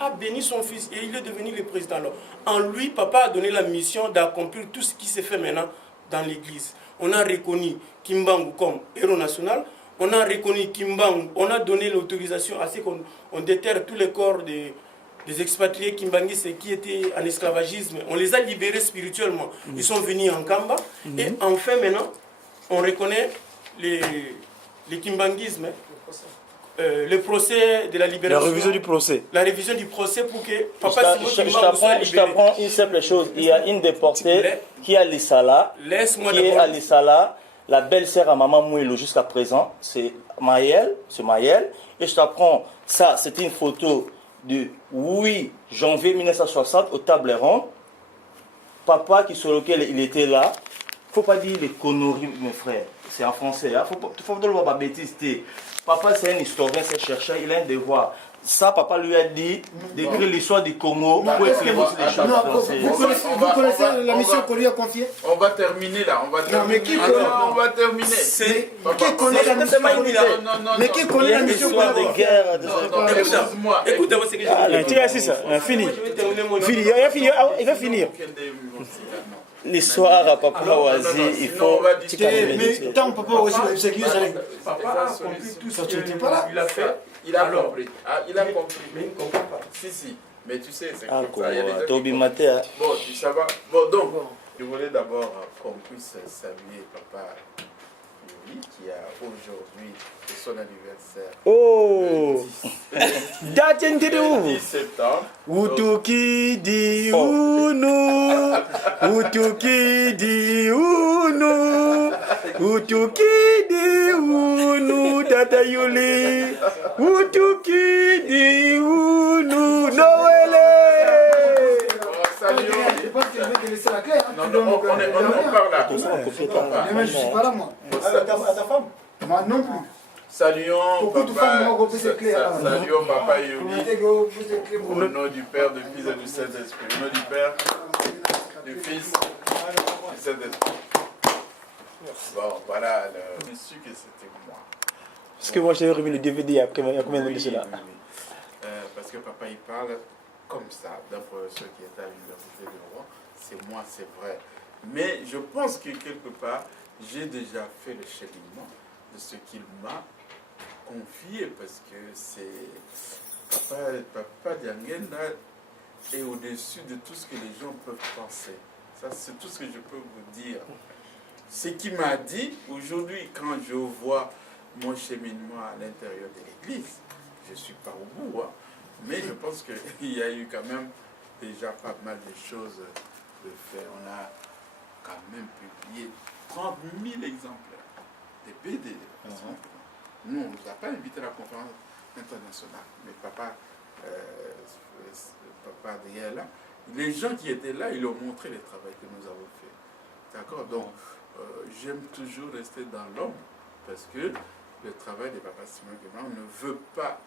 a béni son fils et il est devenu le président. Alors, en lui, Papa a donné la mission d'accomplir tout ce qui se fait maintenant dans l'église. On a reconnu Kimbangu comme héros national. On a reconnu Kimbangu. On a donné l'autorisation à ce qu'on déterre tous les corps des expatriés kimbanguistes qui étaient en esclavagisme. On les a libérés spirituellement. Ils sont venus en Kamba. Et enfin, maintenant, on reconnaît les kimbanguismes. Le procès de la libération. La révision du procès. La révision du procès pour que Papa Simo Kimbangu soit libéré. Je t'apprends une simple chose. Il y a une déportée qui est à Lissala. Laisse-moi qui est à Lissala. La belle-sœur à Maman Mouelo jusqu'à présent, c'est Maëlle. Et je t'apprends, ça, c'était une photo du 8 janvier 1960 au table ronde. Papa sur lequel il était là. Il ne faut pas dire les conneries, mes frères. C'est en français. Il ne faut pas dire la bêtise. Papa, c'est un historien, c'est un chercheur, il a un devoir. Ça, papa lui a dit d'écrire l'histoire du Congo pour éclairer les choses. Vous connaissez la mission qu'on lui a confiée? On va terminer là. On va terminer. Non, mais qui on va terminer. Qui connaît la mission qu'on lui a confiée? Mais qui connaît la mission qu'on lui a confiée? Excuse-moi. Écoute d'abord ce que je vais Tu as assis ça. Fini. Il va finir. L'histoire à Papa Wazi, il faut... Mais tant Papa Wazi, c'est qui ça? Papa a compris tout ce qu'il a fait. Il a compris. Il a compris. Mais il ne comprend pas. Si. Mais tu sais, c'est Ah, comme ça. Il y a des gens qui Tobi comprennent. Matea. Bon, ça va. Bon, donc, je voulais d'abord qu'on puisse saluer Papa Yuri qui a aujourd'hui son anniversaire. Oh, Le Datendidou. 10 septembre. Utuki di unu, utuki di unu, utuki di unu, Tata Yuli, utuki di unu, Noël. Salut. Je pense que je vais te laisser la clé. Non, on part là. Mais je ne suis pas là, moi. À ta femme? Moi non plus. Saluons Papa Yoni, au nom du Père, du Fils et du Saint-Esprit. Au nom du Père, du Fils, du Saint-Esprit. Bon, voilà, je suis sûr que c'était moi. Parce que moi j'ai revu le DVD il y a combien de cela? Parce que papa il parle comme ça, d'un professeur qui est à l'université de Rouen. C'est moi, c'est vrai. Mais je pense que quelque part, j'ai déjà fait le cheminement de ce qu'il m'a confié, parce que c'est Papa Diangenda est au-dessus de tout ce que les gens peuvent penser. Ça, c'est tout ce que je peux vous dire. Ce qu'il m'a dit, aujourd'hui, quand je vois mon cheminement à l'intérieur de l'Église, je ne suis pas au bout, hein, mais je pense qu'il y a eu quand même déjà pas mal de choses de faire. On a quand même publié 30 000 exemplaires de BD. Nous, on ne nous a pas invité à la conférence internationale, mais papa derrière là, les gens qui étaient là, ils ont montré le travail que nous avons fait. D'accord? Donc, j'aime toujours rester dans l'ombre, parce que le travail de papa Simon Guéman, on ne veut pas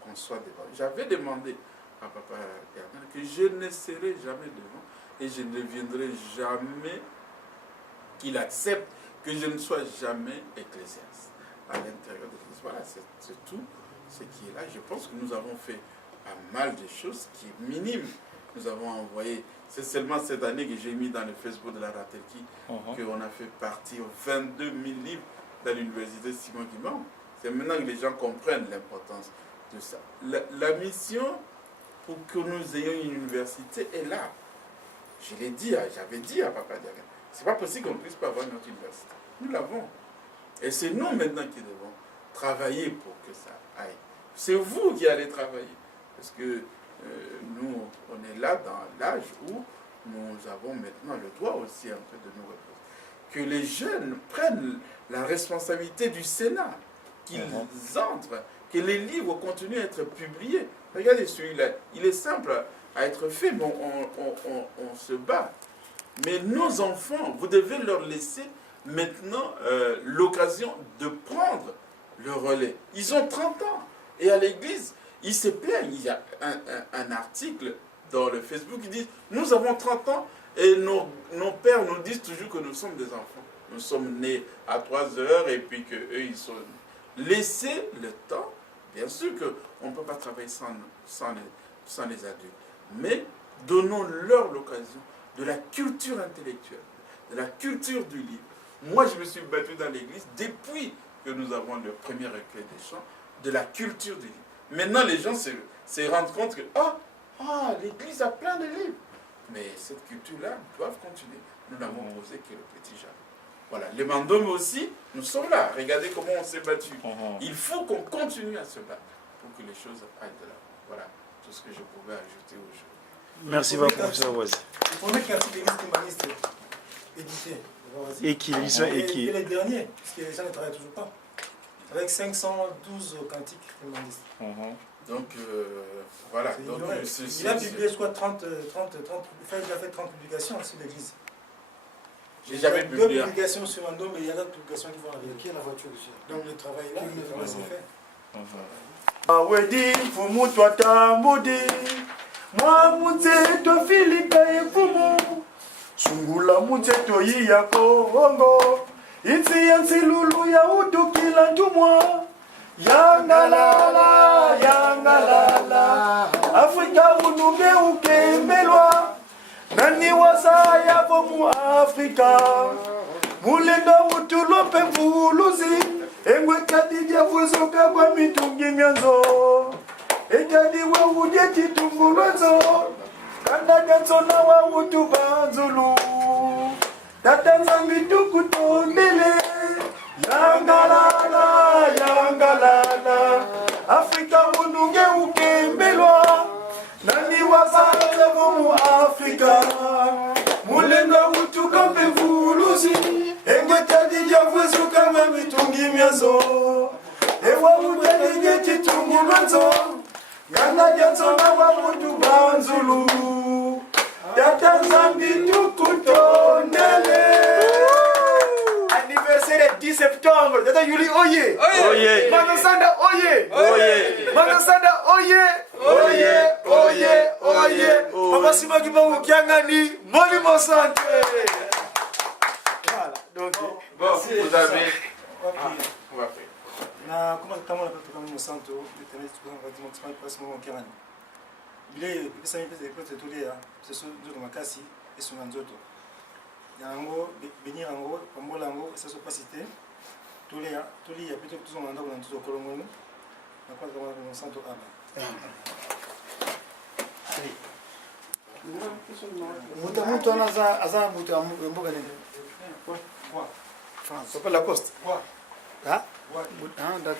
qu'on soit devant. J'avais demandé à papa Guéman que je ne serai jamais devant, et je ne viendrai jamais qu'il accepte que je ne sois jamais ecclésiaste à l'intérieur de l'Église. Voilà, c'est tout ce qui est là. Je pense que nous avons fait pas mal de choses qui est minime. Nous avons envoyé, c'est seulement cette année que j'ai mis dans le Facebook de la Ratelki qu'on a fait partir 22 000 livres dans l'université Simon Guimard. C'est maintenant que les gens comprennent l'importance de ça. La mission pour que nous ayons une université est là. Je l'ai dit, j'avais dit à Papa Diaga, c'est pas possible qu'on ne puisse pas avoir notre université. Nous l'avons. Et c'est nous maintenant qui devons travailler pour que ça aille. C'est vous qui allez travailler. Parce que nous, on est là dans l'âge où nous avons maintenant le droit aussi un peu de nous reposer. Que les jeunes prennent la responsabilité du Sénat, qu'ils entrent, que les livres continuent à être publiés. Regardez celui-là, il est simple à être fait, mais on se bat. Mais nos enfants, vous devez leur laisser maintenant l'occasion de prendre le relais. Ils ont 30 ans. Et à l'église, ils se plaignent. Il y a un article dans le Facebook qui dit « Nous avons 30 ans et nos pères nous disent toujours que nous sommes des enfants. Nous sommes nés à 3 heures et puis qu'eux, ils sont... » Laissez le temps. Bien sûr qu'on ne peut pas travailler sans les adultes. Mais donnons-leur l'occasion de la culture intellectuelle, de la culture du livre. Moi, je me suis battu dans l'église depuis que nous avons le premier recueil des chants, de la culture du livre. Maintenant, les gens se rendent compte que l'église a plein de livres. Mais cette culture-là doit continuer. Nous n'avons posé que le petit jardin. Voilà, les Mandom aussi, nous sommes là. Regardez comment on s'est battu. Il faut qu'on continue à se battre pour que les choses aillent de là. Voilà tout ce que je pouvais ajouter aujourd'hui. Merci beaucoup, professeur Waz. Le premier quartier de l'église humaniste édité. Et qui Et les derniers, parce que les gens ne travaillent toujours pas. Avec 512 cantiques humanistes. Donc, voilà. Donc, il a publié, je crois, 30 il a fait 30 publications sur l'église. J'ai jamais publié. 2 publications sur un dôme, mais il y a d'autres publications qui vont arriver. Qui est la voiture aussi. Donc le travail là, c'est fait. Awedi fumu twatambudi mwa mutseto filika efumu sungula mutseto yiyako ongo itsi yansi lulu ya udukila ntumwa yangalala Afrika ununge ukembelwa nani wasaya mu Afrika mulendo utulope mvuluzi engwe kadija vuzoka kwa mitungi myanzo ejadi we uje chitungulwazo kanda jansona wa utubanzulu tatanza mituku tondele yangalala Afrika ununge ukembelwa nani wasaza mu Afrika mulendo utulope mvuluzi engwe kadija vuzoka kwa mitungi myanzo ewa ujelije chitungulwazo ngana jansona wa utubanzulu tatanza mituku tondele anniversaire 10 septembre Chambre. Tata Yuli, oye. Oye. Manasanda, oye. Oye. Manasanda, oye. Oye, oye, oye. Papa Sima Kibangu Kiangani, Molimo Santé. Voilà. Donc, Bon, vous avez... ok. On va faire. Na kuma kama na kutoka mimi santo internet kwa wakati mtu pasi mwa kiangani. Bile pesa mimi pesa ikote tulia seso nzoto makasi esunga nzoto. Yango benir yango pambola yango seso pasite. Tulia plutôt que tout on anda dans tout kolongo. Na kwa kama mimi santo aba. Mutu anaza mutu mboga nini? Kwa France. Sopela Coste. Quoi? Ah? Ouais. Ah, d'accord.